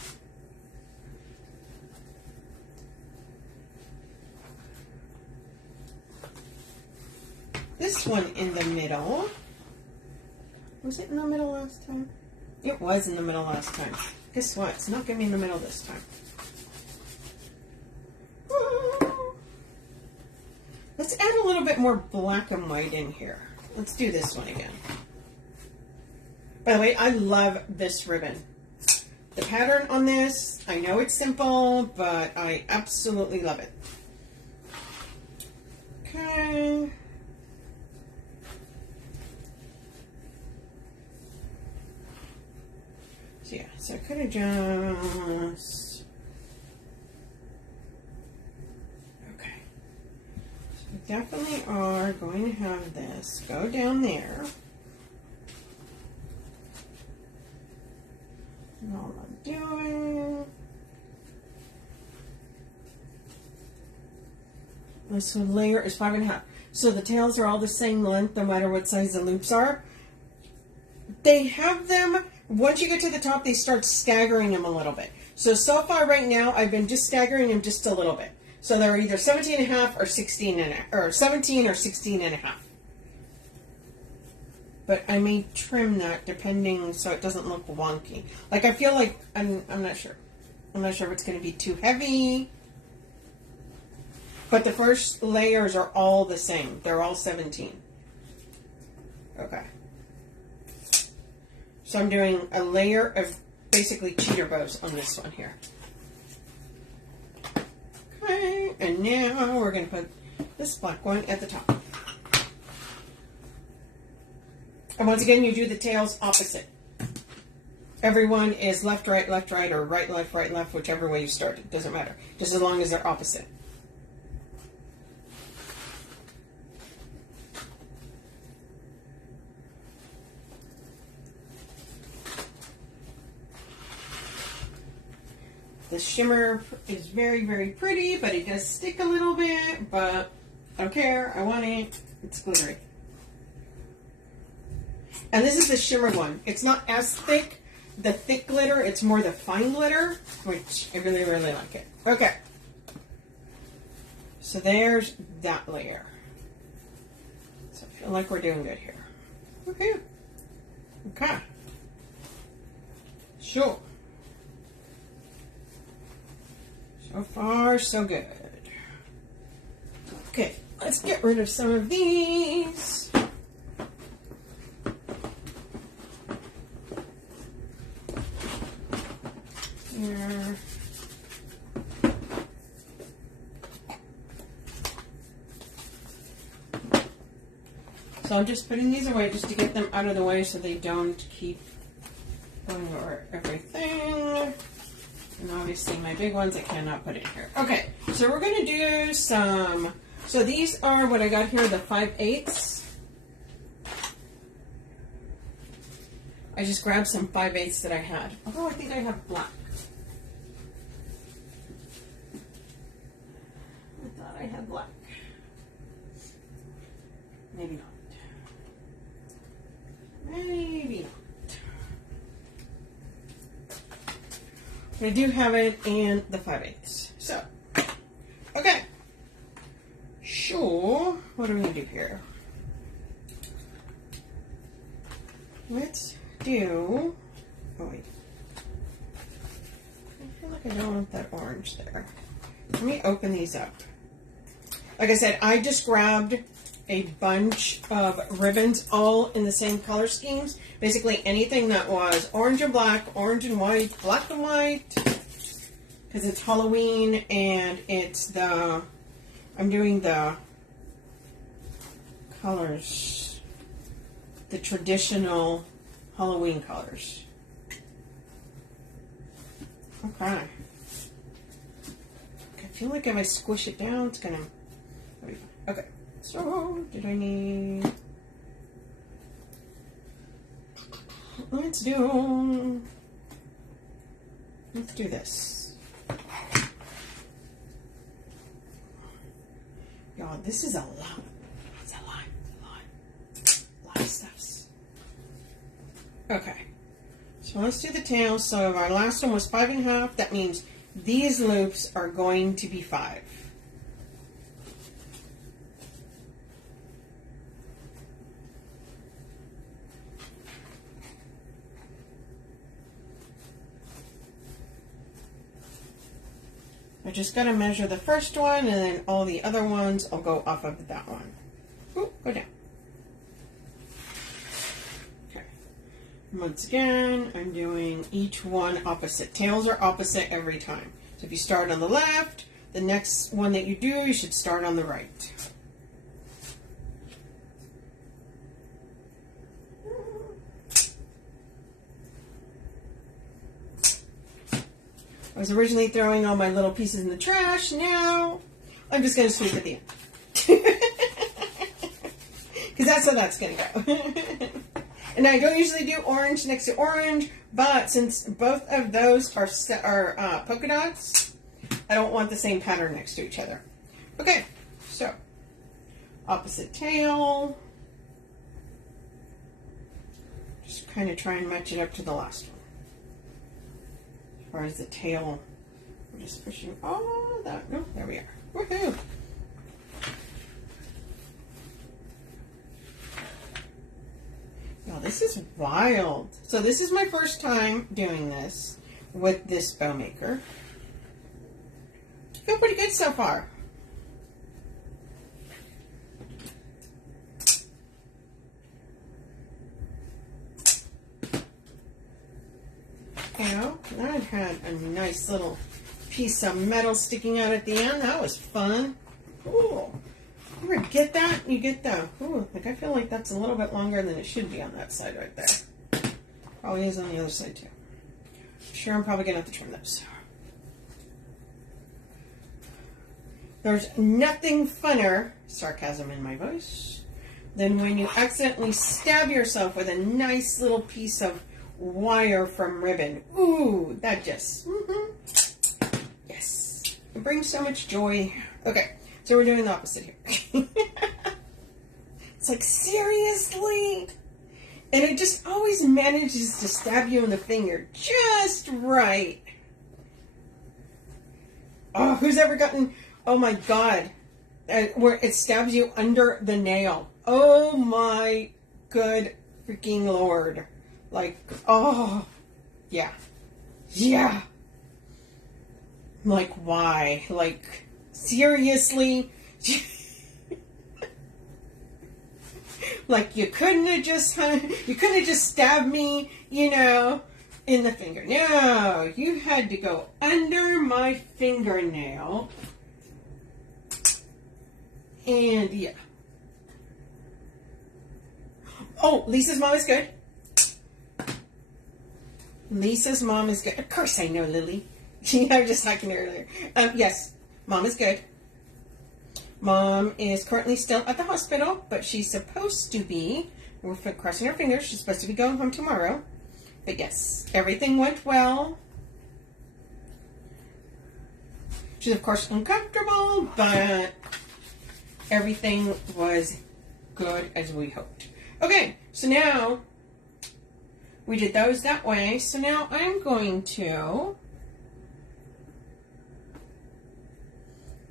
this one in the middle. Was it in the middle last time? It was in the middle last time. Guess what? It's not going to be in the middle this time. Let's add a little bit more black and white in here. Let's do this one again. By the way, I love this ribbon. The pattern on this, I know it's simple, but I absolutely love it. Okay. So yeah, so I could have just... Okay. So we definitely are going to have this go down there. And all I'm doing... This layer is 5.5. So the tails are all the same length no matter what size the loops are. They have them, once you get to the top, they start staggering them a little bit. So far right now, I've been just staggering them just a little bit. So they're either 17.5 or 16.5, or 17 or 16.5. But I may trim that depending so it doesn't look wonky. Like I feel like, I'm not sure. I'm not sure if it's going to be too heavy. But the first layers are all the same. They're all 17. Okay. So I'm doing a layer of basically cheater bows on this one here. Okay, and now we're going to put this black one at the top. And once again, you do the tails opposite. Everyone is left, right, or right, left, whichever way you start. It doesn't matter. Just as long as they're opposite. The shimmer is very, very pretty, but it does stick a little bit, but I don't care. I want it. It's glittery. And this is the shimmer one. It's not as thick, the thick glitter. It's more the fine glitter, which I really, really like it. Okay. So there's that layer. So I feel like we're doing good here. Okay. Okay. Sure. So far, so good. Okay, let's get rid of some of these. Here. So I'm just putting these away just to get them out of the way so they don't keep going over everything. And obviously my big ones I cannot put in here. Okay, so we're going to do some, so these are what I got here, the 5/8. I just grabbed some 5/8 that I had. Although I think I have black. I thought I had black. Maybe not. Maybe not. I do have it in the 5/8. So, okay. Sure. What are we going to do here? Let's do... Oh, wait. I feel like I don't want that orange there. Let me open these up. Like I said, I just grabbed a bunch of ribbons all in the same color schemes. Basically anything that was orange and black, orange and white, black and white. Because it's Halloween and it's the... I'm doing the colors. The traditional Halloween colors. Okay. I feel like if I squish it down, it's gonna... Okay. So, did I need... Let's do this. Y'all, this is a lot. It's a lot of stuffs. Okay. So let's do the tail. So if our last one was 5.5, that means these loops are going to be 5. I just got to measure the first one, and then all the other ones I'll go off of that one. Ooh, go down. Okay. Once again, I'm doing each one opposite. Tails are opposite every time. So if you start on the left, the next one that you do, you should start on the right. I was originally throwing all my little pieces in the trash. Now I'm just going to sweep at the end. Because that's how that's going to go. And I don't usually do orange next to orange, but since both of those are polka dots, I don't want the same pattern next to each other. Okay, so opposite tail. Just kind of try and match it up to the last one. As far as the tail, we're just pushing all that. No, there we are. Woohoo! Now this is wild. So this is my first time doing this with this BowMaker. I feel pretty good so far. You know, that had a nice little piece of metal sticking out at the end. That was fun. Cool. You ever get that? You get the, ooh, like I feel like that's a little bit longer than it should be on that side right there. Probably is on the other side too. I'm sure I'm probably going to have to trim those. There's nothing funner, sarcasm in my voice, than when you accidentally stab yourself with a nice little piece of wire from ribbon. Ooh, that just, yes. It brings so much joy. Okay, so we're doing the opposite here. It's like, seriously? And it just always manages to stab you in the finger just right. Oh, who's ever gotten, oh my God, where it stabs you under the nail. Oh my good freaking Lord. Like, oh, yeah. Yeah. Like, why? Like, seriously? Like, you couldn't have just stabbed me, you know, in the finger. No, you had to go under my fingernail. And, yeah. Oh, Lisa's mom is good. Lisa's mom is good. Of course I know, Lily. I was just talking earlier. Yes, mom is good. Mom is currently still at the hospital, but she's supposed to be, we're crossing our fingers, she's supposed to be going home tomorrow. But yes, everything went well. She's, of course, uncomfortable, but everything was good as we hoped. Okay, so now we did those that way. So now I'm going to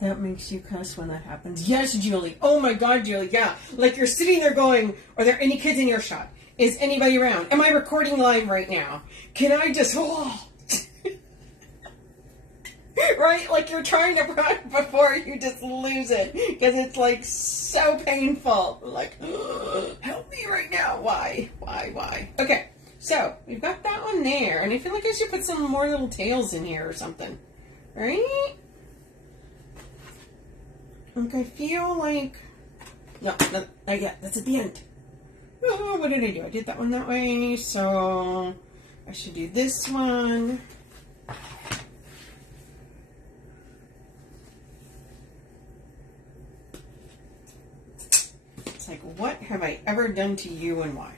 That makes you cuss when that happens. Yes, Julie. Oh my God, Julie. Yeah. Like you're sitting there going, are there any kids in earshot? Is anybody around? Am I recording live right now? Can I just, oh. Right? Like you're trying to run before you just lose it. Because it's like so painful. Like, help me right now. Why? Okay. So we've got that one there. And I feel like I should put some more little tails in here or something. Right? Like I feel like, no, not yet. That's at the end. Oh, what did I do? I did that one that way. So I should do this one. It's like, what have I ever done to you and why?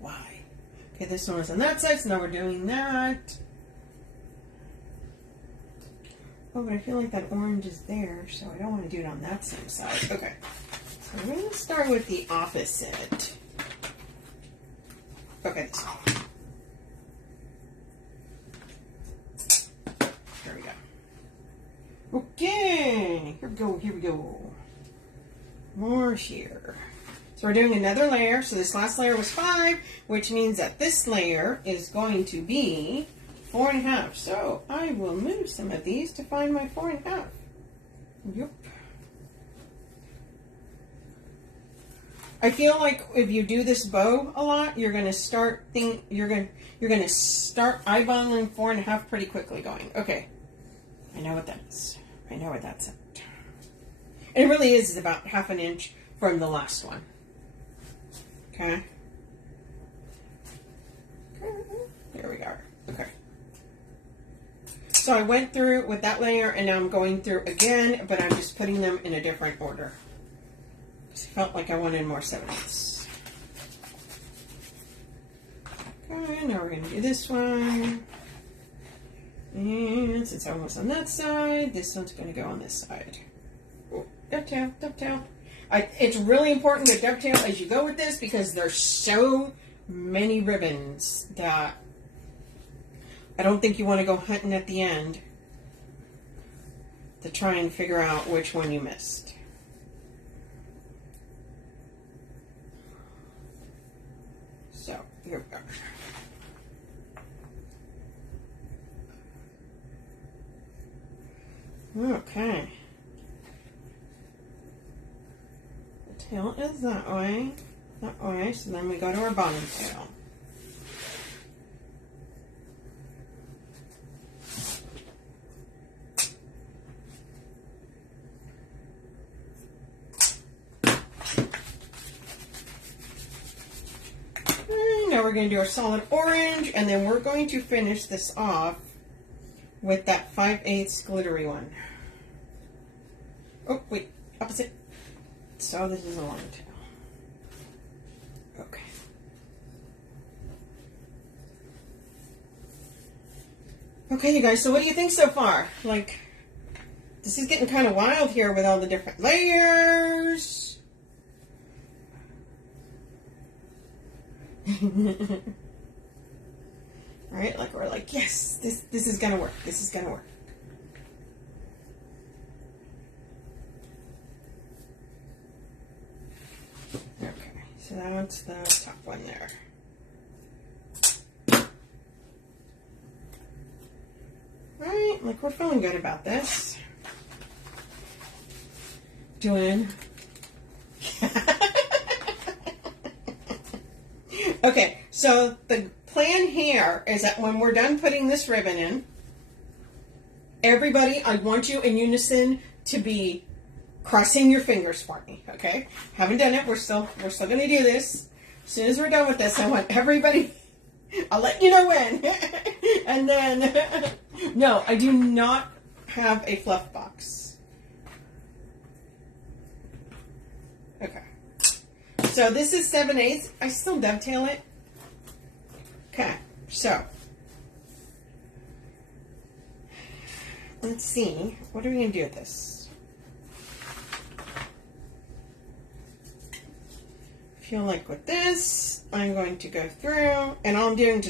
Why? Okay, this one was on that side, so now we're doing that. Oh, but I feel like that orange is there, so I don't want to do it on that same side. Okay, so we're going to start with the opposite. Okay, this one. There we go. Okay, here we go. More here. So we're doing another layer. So this last layer was 5, which means that this layer is going to be 4.5. So I will move some of these to find my 4.5. Yep. I feel like if you do this bow a lot, you're gonna start eyeballing 4.5 pretty quickly. Going, okay, I know what that is. I know where that's at. And it really is about 1/2 inch from the last one. Okay. There we are. Okay. So I went through with that layer, and now I'm going through again, but I'm just putting them in a different order. I felt like I wanted more 7/8. Okay, now we're going to do this one. And since I was on that side, this one's going to go on this side. Oh, dovetail, dovetail. It's really important to dovetail as you go with this because there's so many ribbons that I don't think you want to go hunting at the end to try and figure out which one you missed. So, here we go. Okay. The tail is that way, so then we go to our bottom tail. Now we're going to do our solid orange, and then we're going to finish this off with that 5/8 glittery one. Oh, wait, opposite. So this is a long tail. Okay. Okay, you guys, so what do you think so far? Like, this is getting kind of wild here with all the different layers. Right, like we're like, yes, this is gonna work. This is gonna work. Okay, so that's the top one there. Right, like we're feeling good about this. Doing. Okay, so the plan here is that when we're done putting this ribbon in, everybody, I want you in unison to be crossing your fingers for me, okay? Haven't done it. We're still going to do this. As soon as we're done with this, I want everybody, I'll let you know when. And then, no, I do not have a fluff box. Okay. So this is 7/8. I still dovetail it. Okay, so let's see. What are we going to do with this? I feel like with this, I'm going to go through, and all I'm doing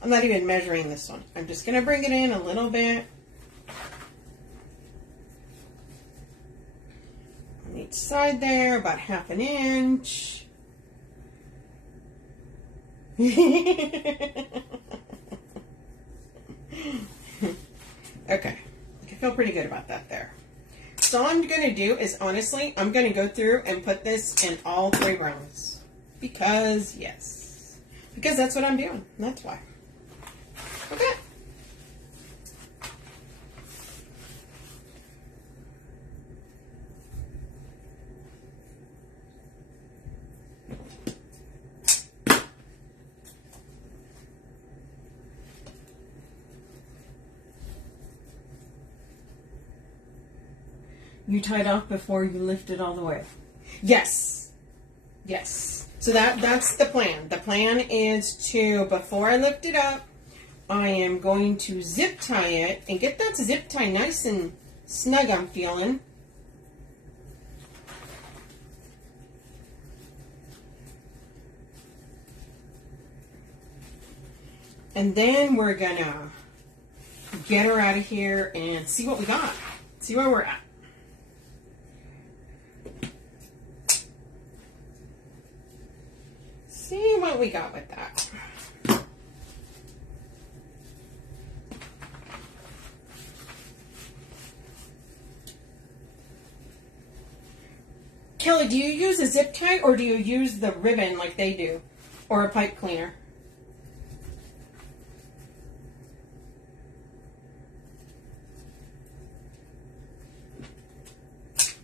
I'm not even measuring this one. I'm just going to bring it in a little bit. side there, about 1/2 inch. Okay, I feel pretty good about that there. So all I'm going to do is, honestly, I'm going to go through and put this in all 3 rounds. Because, yes. Because that's what I'm doing. That's why. Okay. You tied off before you lifted all the way. Yes. Yes. So that's the plan. The plan is to, before I lift it up, I am going to zip tie it and get that zip tie nice and snug, I'm feeling. And then we're gonna get her out of here and see what we got. See where we're at. See what we got with that. Kelly, do you use a zip tie or do you use the ribbon like they do? Or a pipe cleaner?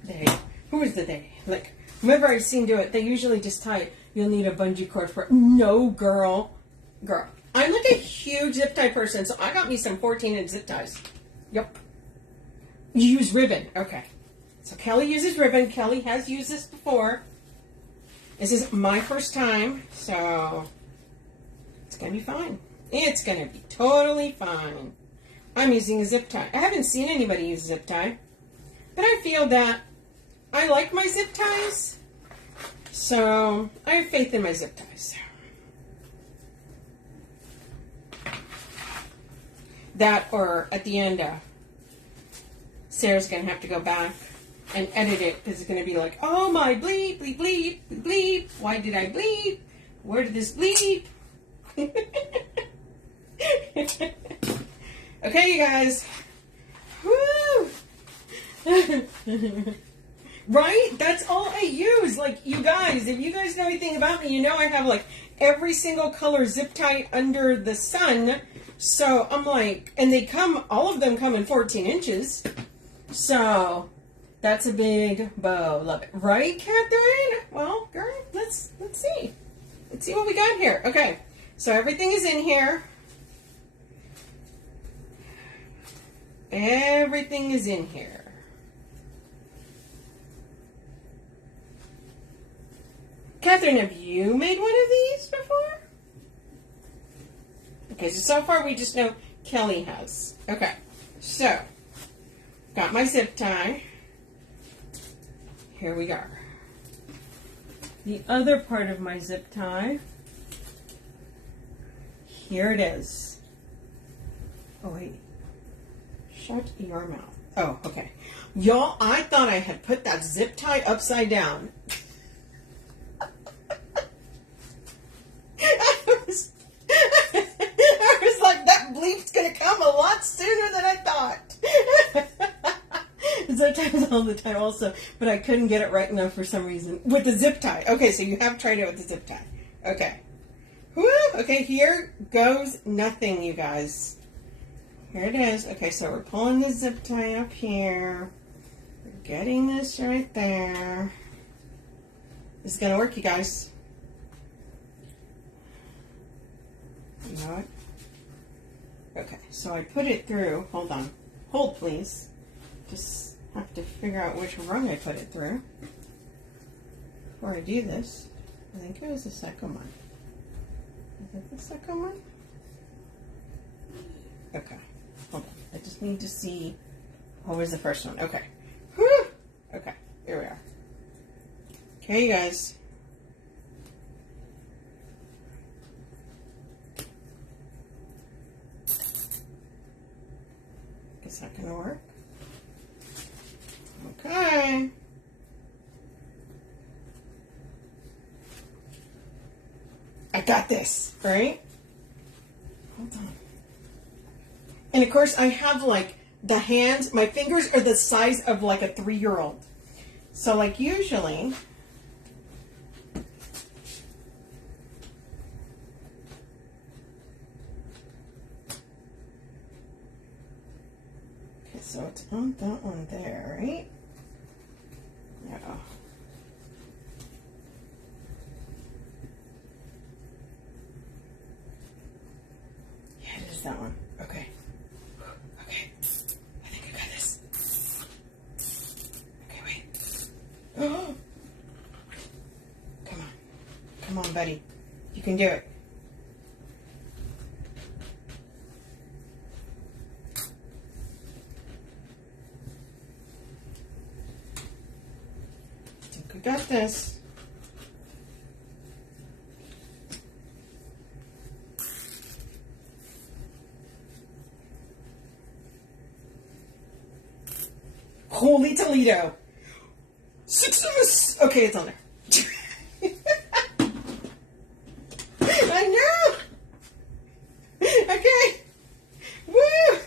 They. Who is the they? Like, whoever I've seen do it, they usually just tie it. You'll need a bungee cord for it. No, girl. Girl. I'm like a huge zip tie person, so I got me some 14-inch zip ties. Yep. You use ribbon. Okay. So Kelly uses ribbon. Kelly has used this before. This is my first time, so it's going to be fine. It's going to be totally fine. I'm using a zip tie. I haven't seen anybody use a zip tie, but I feel that I like my zip ties. So, I have faith in my zip ties. That, or at the end, Sarah's going to have to go back and edit it, because it's going to be like, oh my bleep, bleep, bleep, bleep, why did I bleep? Where did this bleep? Okay, you guys. Woo! Right? That's all I use. Like, you guys, if you guys know anything about me, you know I have, like, every single color zip tie under the sun. So, I'm like, and they come, all of them come in 14 inches. So, that's a big bow. Love it. Right, Catherine? Well, girl, let's see. Let's see what we got here. Okay. So, everything is in here. Everything is in here. Catherine, have you made one of these before? Okay, so far we just know Kelly has. Okay, so, got my zip tie. Here we go. The other part of my zip tie. Here it is. Oh, wait. Shut your mouth. Oh, okay. Y'all, I thought I had put that zip tie upside down. I was like, that bleep's gonna come a lot sooner than I thought. Zip ties all the time also, but I couldn't get it right enough for some reason. With the zip tie. Okay, so you have tried it with the zip tie. Okay. Woo! Okay, here goes nothing, you guys. Here it is. Okay, so we're pulling the zip tie up here. We're getting this right there. This is gonna work, you guys. You know what? Okay, so I put it through. Hold on. Hold, please. Just have to figure out which rung I put it through. Before I do this, I think it was the second one. Is it the second one? Okay, hold on. I just need to see what was the first one. Okay. Whew. Okay, here we are. Okay, you guys. Is that gonna work? Okay. got this, right? Hold on. And of course, I have like the hands, my fingers are the size of like a 3-year-old. So like usually, okay, so it's on that one there, right? Yeah. Yeah, it is that one. Okay. Okay. I think I got this. Okay, wait. Oh. Come on. Come on, buddy. You can do it. I think we got this. Holy Toledo. 6 of us. Okay, it's on there. I know. Okay. Woo.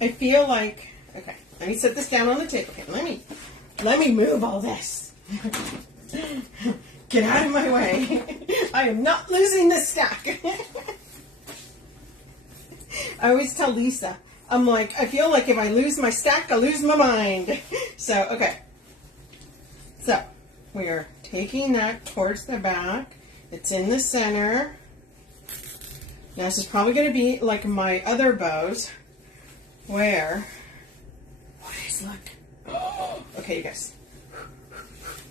I feel like, okay, let me set this down on the table. Okay, let me move all this. Get out of my way. I am not losing this stack. I always tell Lisa, I'm like, I feel like if I lose my stack, I lose my mind. So, okay. So, we are taking that towards the back. It's in the center. Now, this is probably going to be like my other bows, where, what is, look. Oh, okay, you guys.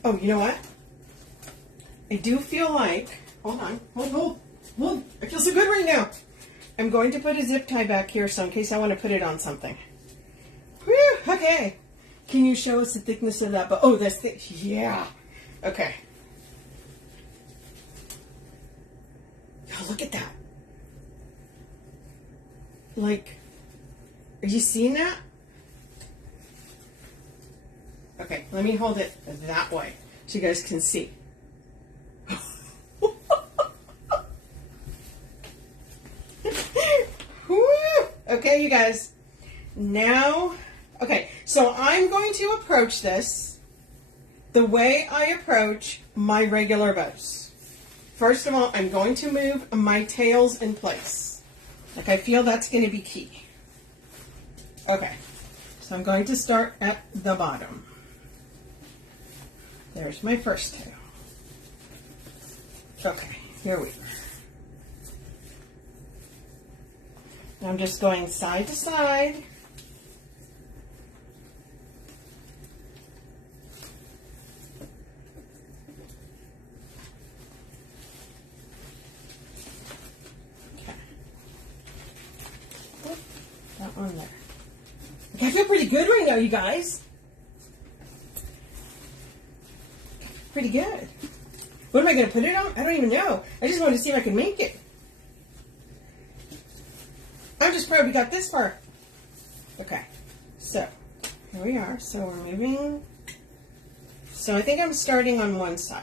Oh, you know what? I do feel like, hold on, hold. I feel so good right now. I'm going to put a zip tie back here, so in case I want to put it on something. Whew, okay. Can you show us the thickness of that bow? Oh, that's thick. Yeah. Okay. Oh, look at that. Like, are you seeing that? Okay, let me hold it that way so you guys can see. Okay, you guys. Now, okay, so I'm going to approach this the way I approach my regular bows. First of all, I'm going to move my tails in place. Like, I feel that's going to be key. Okay, so I'm going to start at the bottom. There's my first tail. Okay, here we are. I'm just going side to side. Okay. Put that one there. Okay, I feel pretty good right now, you guys. Pretty good. What am I going to put it on? I don't even know. I just wanted to see if I can make it. I'm just proud we got this far. Okay, so here we are. So we're moving. So I think I'm starting on one side.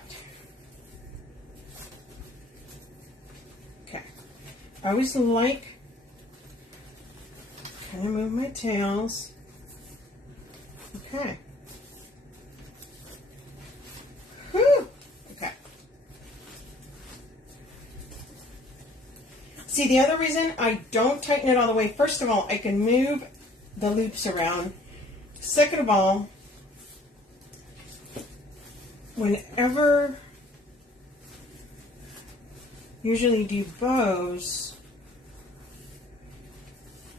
Okay, I always like kind of move my tails. Okay. Whew. Okay. See, the other reason I don't tighten it all the way, first of all, I can move the loops around. Second of all, whenever usually do bows,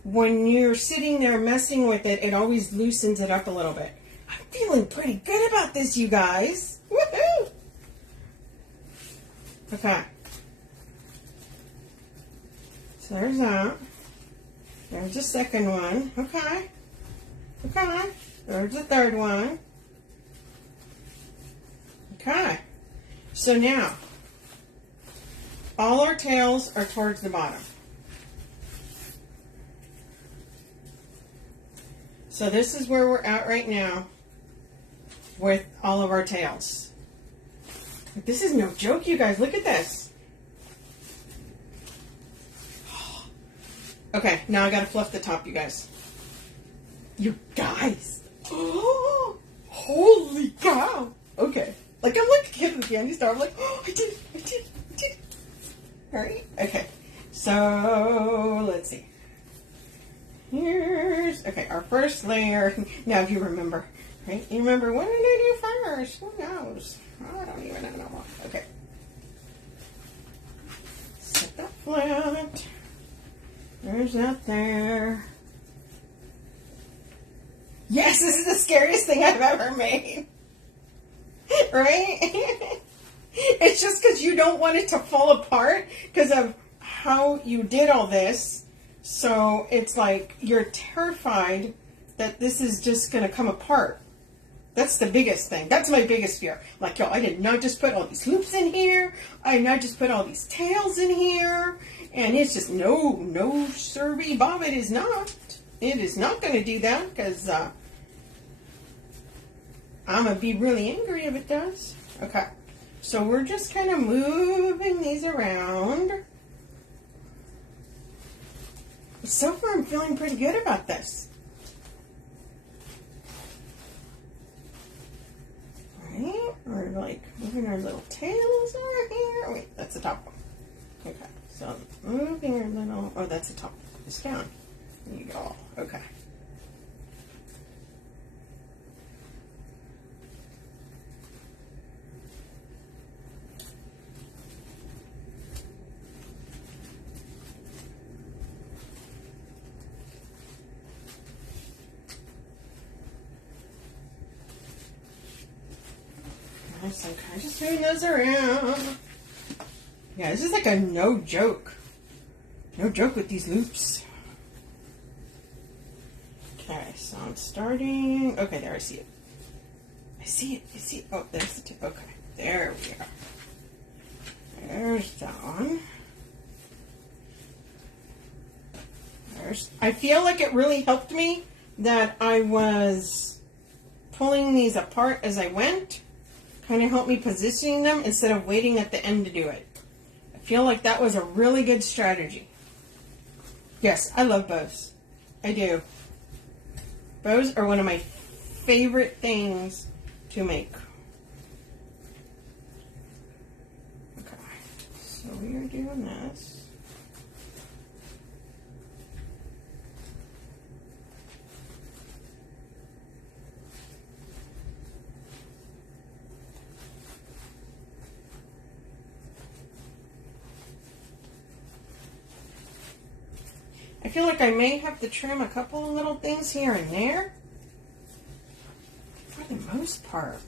when you're sitting there messing with it, it always loosens it up a little bit. I'm feeling pretty good about this, you guys. Woohoo! Okay. So there's that. There's the second one. Okay. Okay. There's the third one. Okay. So now, all our tails are towards the bottom. So this is where we're at right now with all of our tails. This is no joke, you guys. Look at this. Okay, now I gotta fluff the top, you guys. You guys. Oh, holy cow. Okay. Like, I'm like a kid in the candy store. I'm like, oh, I did it. All right. Okay. So, let's see. Here's, okay, our first layer. Now, if you remember, right? You remember, what did I do first? Who knows? I don't even know. Okay. Set that flat. There's that there. Yes, this is the scariest thing I've ever made. Right? It's just because you don't want it to fall apart because of how you did all this. So it's like you're terrified that this is just going to come apart. That's the biggest thing. That's my biggest fear. Like, yo, I did not just put all these loops in here. I did not just put all these tails in here. And it's just, no, sirree, Bob, it is not. It is not going to do that because I'm going to be really angry if it does. Okay. So we're just kind of moving these around. So far, I'm feeling pretty good about this. Right? We're like moving our little tails over here. Wait, that's the top one. Okay. So moving our little, oh, that's the top. It's down. There you go. Okay. So I'm kind of just moving those around. Yeah, this is like a no joke. No joke with these loops. Okay, so I'm starting. Okay, there, I see it. I see it. Oh, there's the tip. Okay, there we are. There's that one. I feel like it really helped me that I was pulling these apart as I went. Kind of helped me positioning them instead of waiting at the end to do it. I feel like that was a really good strategy. Yes, I love bows. I do. Bows are one of my favorite things to make. Okay, so we are doing this. I feel like I may have to trim a couple of little things here and there. For the most part.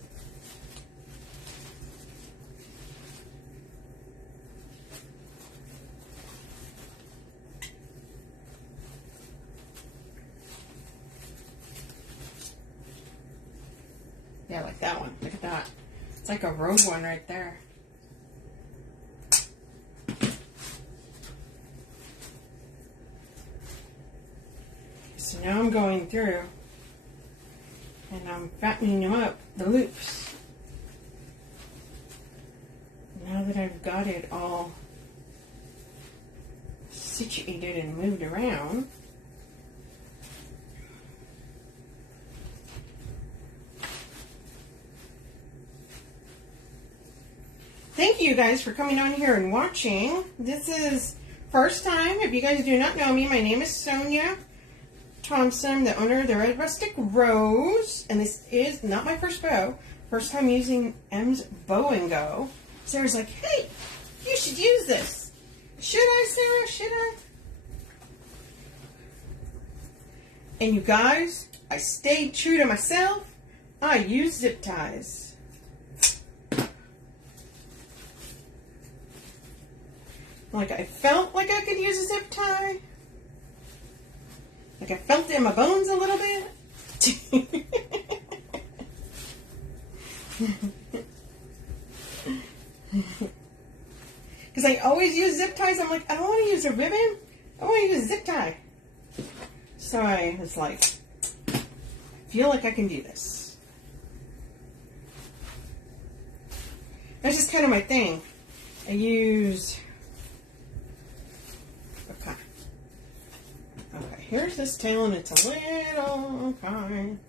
Yeah, like that one. Look at that. It's like a rogue one right there. So now I'm going through and I'm fattening them up, the loops. Now that I've got it all situated and moved around, thank you guys for coming on here and watching. This is first time. If you guys do not know me, my name is Sonia Thompson, the owner of the Red Rustic Rose, and this is not my first bow. First time using M's Bow and Go. Sarah's like, hey, you should use this. Should I, Sarah? Should I? And you guys, I stayed true to myself. I used zip ties. Like I felt like I could use a zip tie. Like I felt it in my bones a little bit. Because I always use zip ties. I'm like, I don't want to use a ribbon. I want to use a zip tie. So I was like, I feel like I can do this. That's just kind of my thing. I use, okay. Okay, here's this tail and it's a little fine.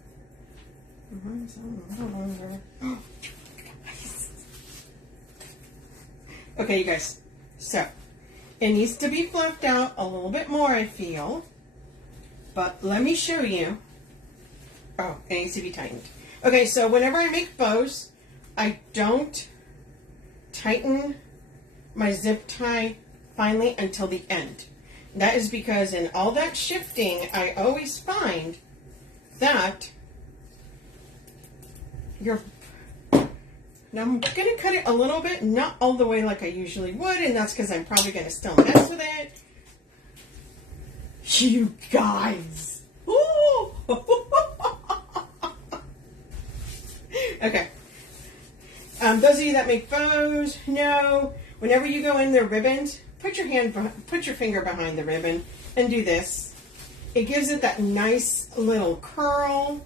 Okay, you guys, so it needs to be fluffed out a little bit more, I feel. But let me show you. Oh, it needs to be tightened. Okay, so whenever I make bows, I don't tighten my zip tie finally until the end. That is because in all that shifting, I always find that you're... Now I'm going to cut it a little bit, not all the way like I usually would, and that's because I'm probably going to still mess with it. You guys! Ooh. Okay. Those of you that make bows know, whenever you go in their ribbons, put your finger behind the ribbon and do this. It gives it that nice little curl.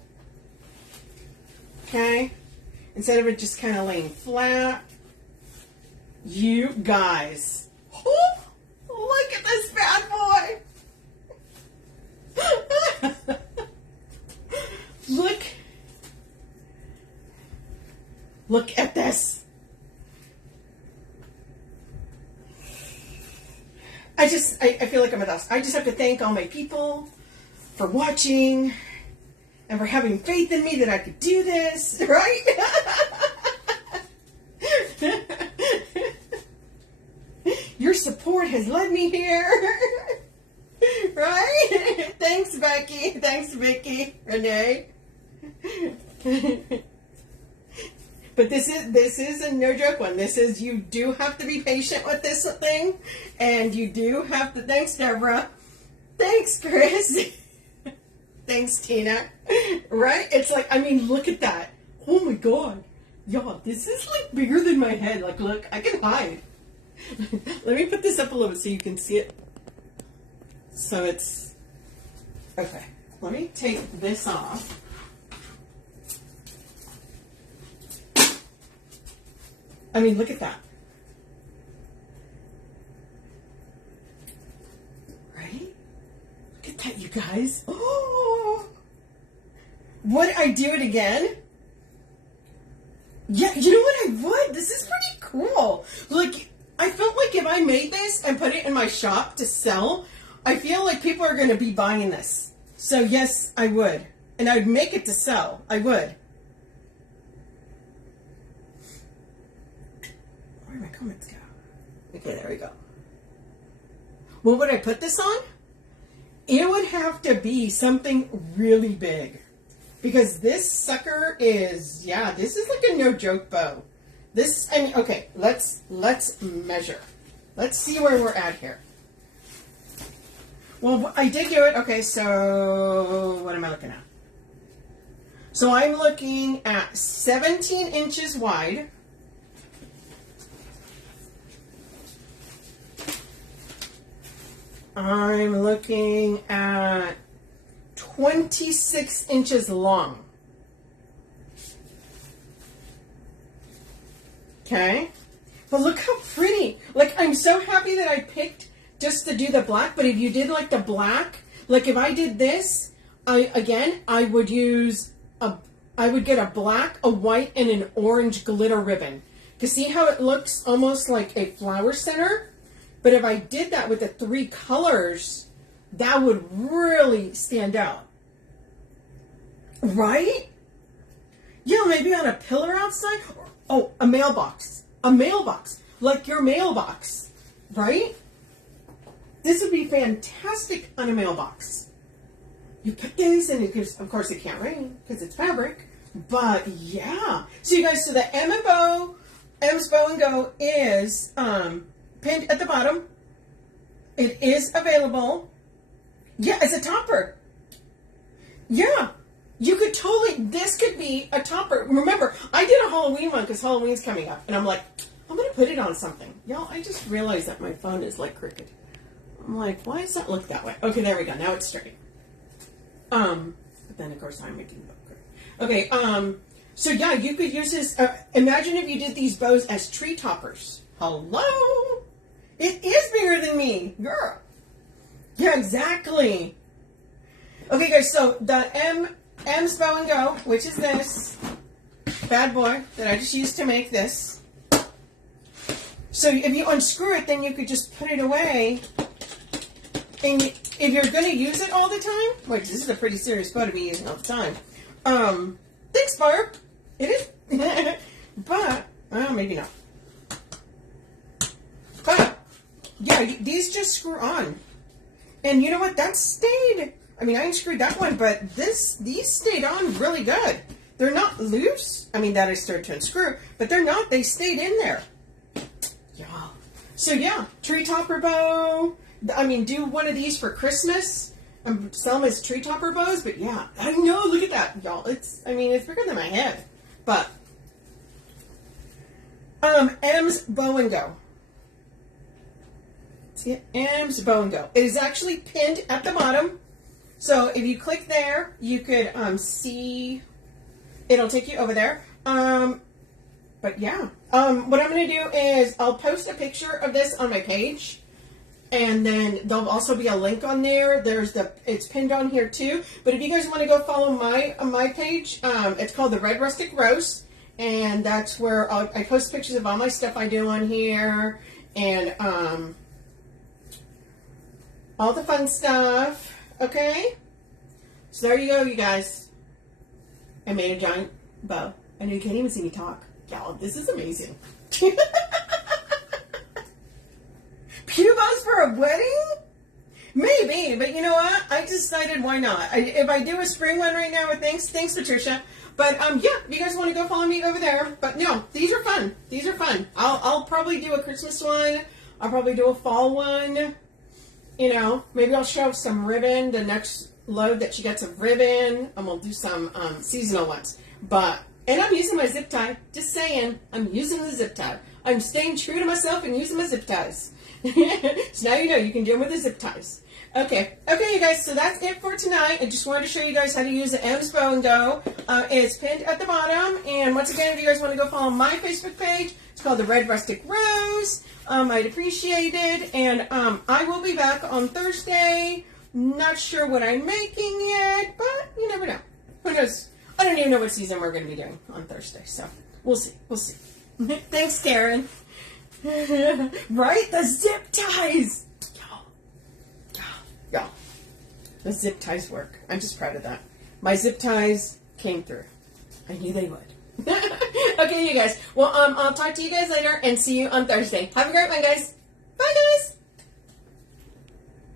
Okay? Instead of it just kind of laying flat. You guys. Oh, look at this bad boy. Look at this. I feel like I'm a dust. I just have to thank all my people for watching and for having faith in me that I could do this, right? Your support has led me here. Right? Thanks, Becky. Thanks, Vicky. Renee. But this is a no joke one. This is, you do have to be patient with this thing, and you do have to. Thanks, Deborah. Thanks, Chris. Thanks, Tina. Right? It's like, I mean, look at that. Oh my God, y'all, this is like bigger than my head. Like, look, I can hide. Let me put this up a little bit so you can see it. So it's okay. Let me take this off. I mean, look at that. Right? Look at that, you guys. Oh! Would I do it again? Yeah, you know what, I would. This is pretty cool. Like, I felt like if I made this and put it in my shop to sell, I feel like people are going to be buying this. So, yes, I would. And I'd make it to sell. I would. Where did my comments go? Okay, there we go. What would I put this on? It would have to be something really big. Because this sucker is, yeah, this is like a no joke bow. This, I mean, okay, let's measure. Let's see where we're at here. Well, I did do it. Okay, so what am I looking at? So I'm looking at 17 inches wide. I'm looking at 26 inches long. Okay. But look how pretty. Like, I'm so happy that I picked just to do the black. But if you did like the black, like if I did this, I would use I would get a black, a white, and an orange glitter ribbon. To see how it looks almost like a flower center. But if I did that with the 3 colors, that would really stand out. Right? Yeah, maybe on a pillar outside. Oh, a mailbox. A mailbox. Like your mailbox. Right? This would be fantastic on a mailbox. You put this, and of course it can't rain because it's fabric. But yeah. So you guys, so the M's Bow and Go is pinned at the bottom. It is available. Yeah, it's a topper. Yeah. You could totally, this could be a topper. Remember, I did a Halloween one because Halloween's coming up. And I'm like, I'm going to put it on something. Y'all, I just realized that my phone is like crooked. I'm like, why does that look that way? Okay, there we go. Now it's straight. But then, of course, I'm making it look crooked. Okay, So yeah, you could use this. Imagine if you did these bows as tree toppers. Hello? It is bigger than me, girl. Yeah, exactly. Okay, guys, so the M's Bow and Go, which is this bad boy that I just used to make this. So if you unscrew it, then you could just put it away. And if you're going to use it all the time, which this is a pretty serious bow to be using all the time. Thanks, Barb. It is. But, well, maybe not. But, yeah, these just screw on. And you know what? That stayed. I mean, I unscrewed that one, but these stayed on really good. They're not loose. I mean, that I started to unscrew, but they're not. They stayed in there. Yeah. So, yeah, tree topper bow. I mean, do one of these for Christmas. Sell them as tree topper bows, but yeah, I know. Look at that, y'all. It's bigger than my head. But, M's Bow and Go. See it? M's Bow and Go. It is actually pinned at the bottom. So if you click there, you could see. It'll take you over there. But yeah, what I'm going to do is I'll post a picture of this on my page. And then there'll also be a link on there. It's pinned on here too. But if you guys want to go follow my page, it's called the Red Rustic Rose, and that's where I post pictures of all my stuff I do on here, and all the fun stuff. Okay, so there you go, you guys. I made a giant bow, and you can't even see me talk, y'all. This is amazing. Pew bows for a wedding? Maybe, but you know what? I decided why not. If I do a spring one right now, thanks Patricia. But yeah, if you guys want to go follow me over there. But no, these are fun. These are fun. I'll probably do a Christmas one. I'll probably do a fall one. You know, maybe I'll show some ribbon. The next load that she gets of ribbon, and we'll do some seasonal ones. And I'm using my zip tie. Just saying, I'm using the zip tie. I'm staying true to myself and using my zip ties. So now you know you can do them with the zip ties. Okay, you guys, so that's it for tonight. I just wanted to show you guys how to use the M's Bow and Go. It's pinned at the bottom. And once again, if you guys want to go follow my Facebook page, it's called the Red Rustic Rose. I'd appreciate it. And I will be back on Thursday. Not sure what I'm making yet, but you never know. Who knows? I don't even know what season we're going to be doing on Thursday, so we'll see. Thanks, Karen. Right? The zip ties! Y'all. The zip ties work. I'm just proud of that. My zip ties came through. I knew they would. Okay, you guys. Well, I'll talk to you guys later and see you on Thursday. Have a great one, guys. Bye, guys.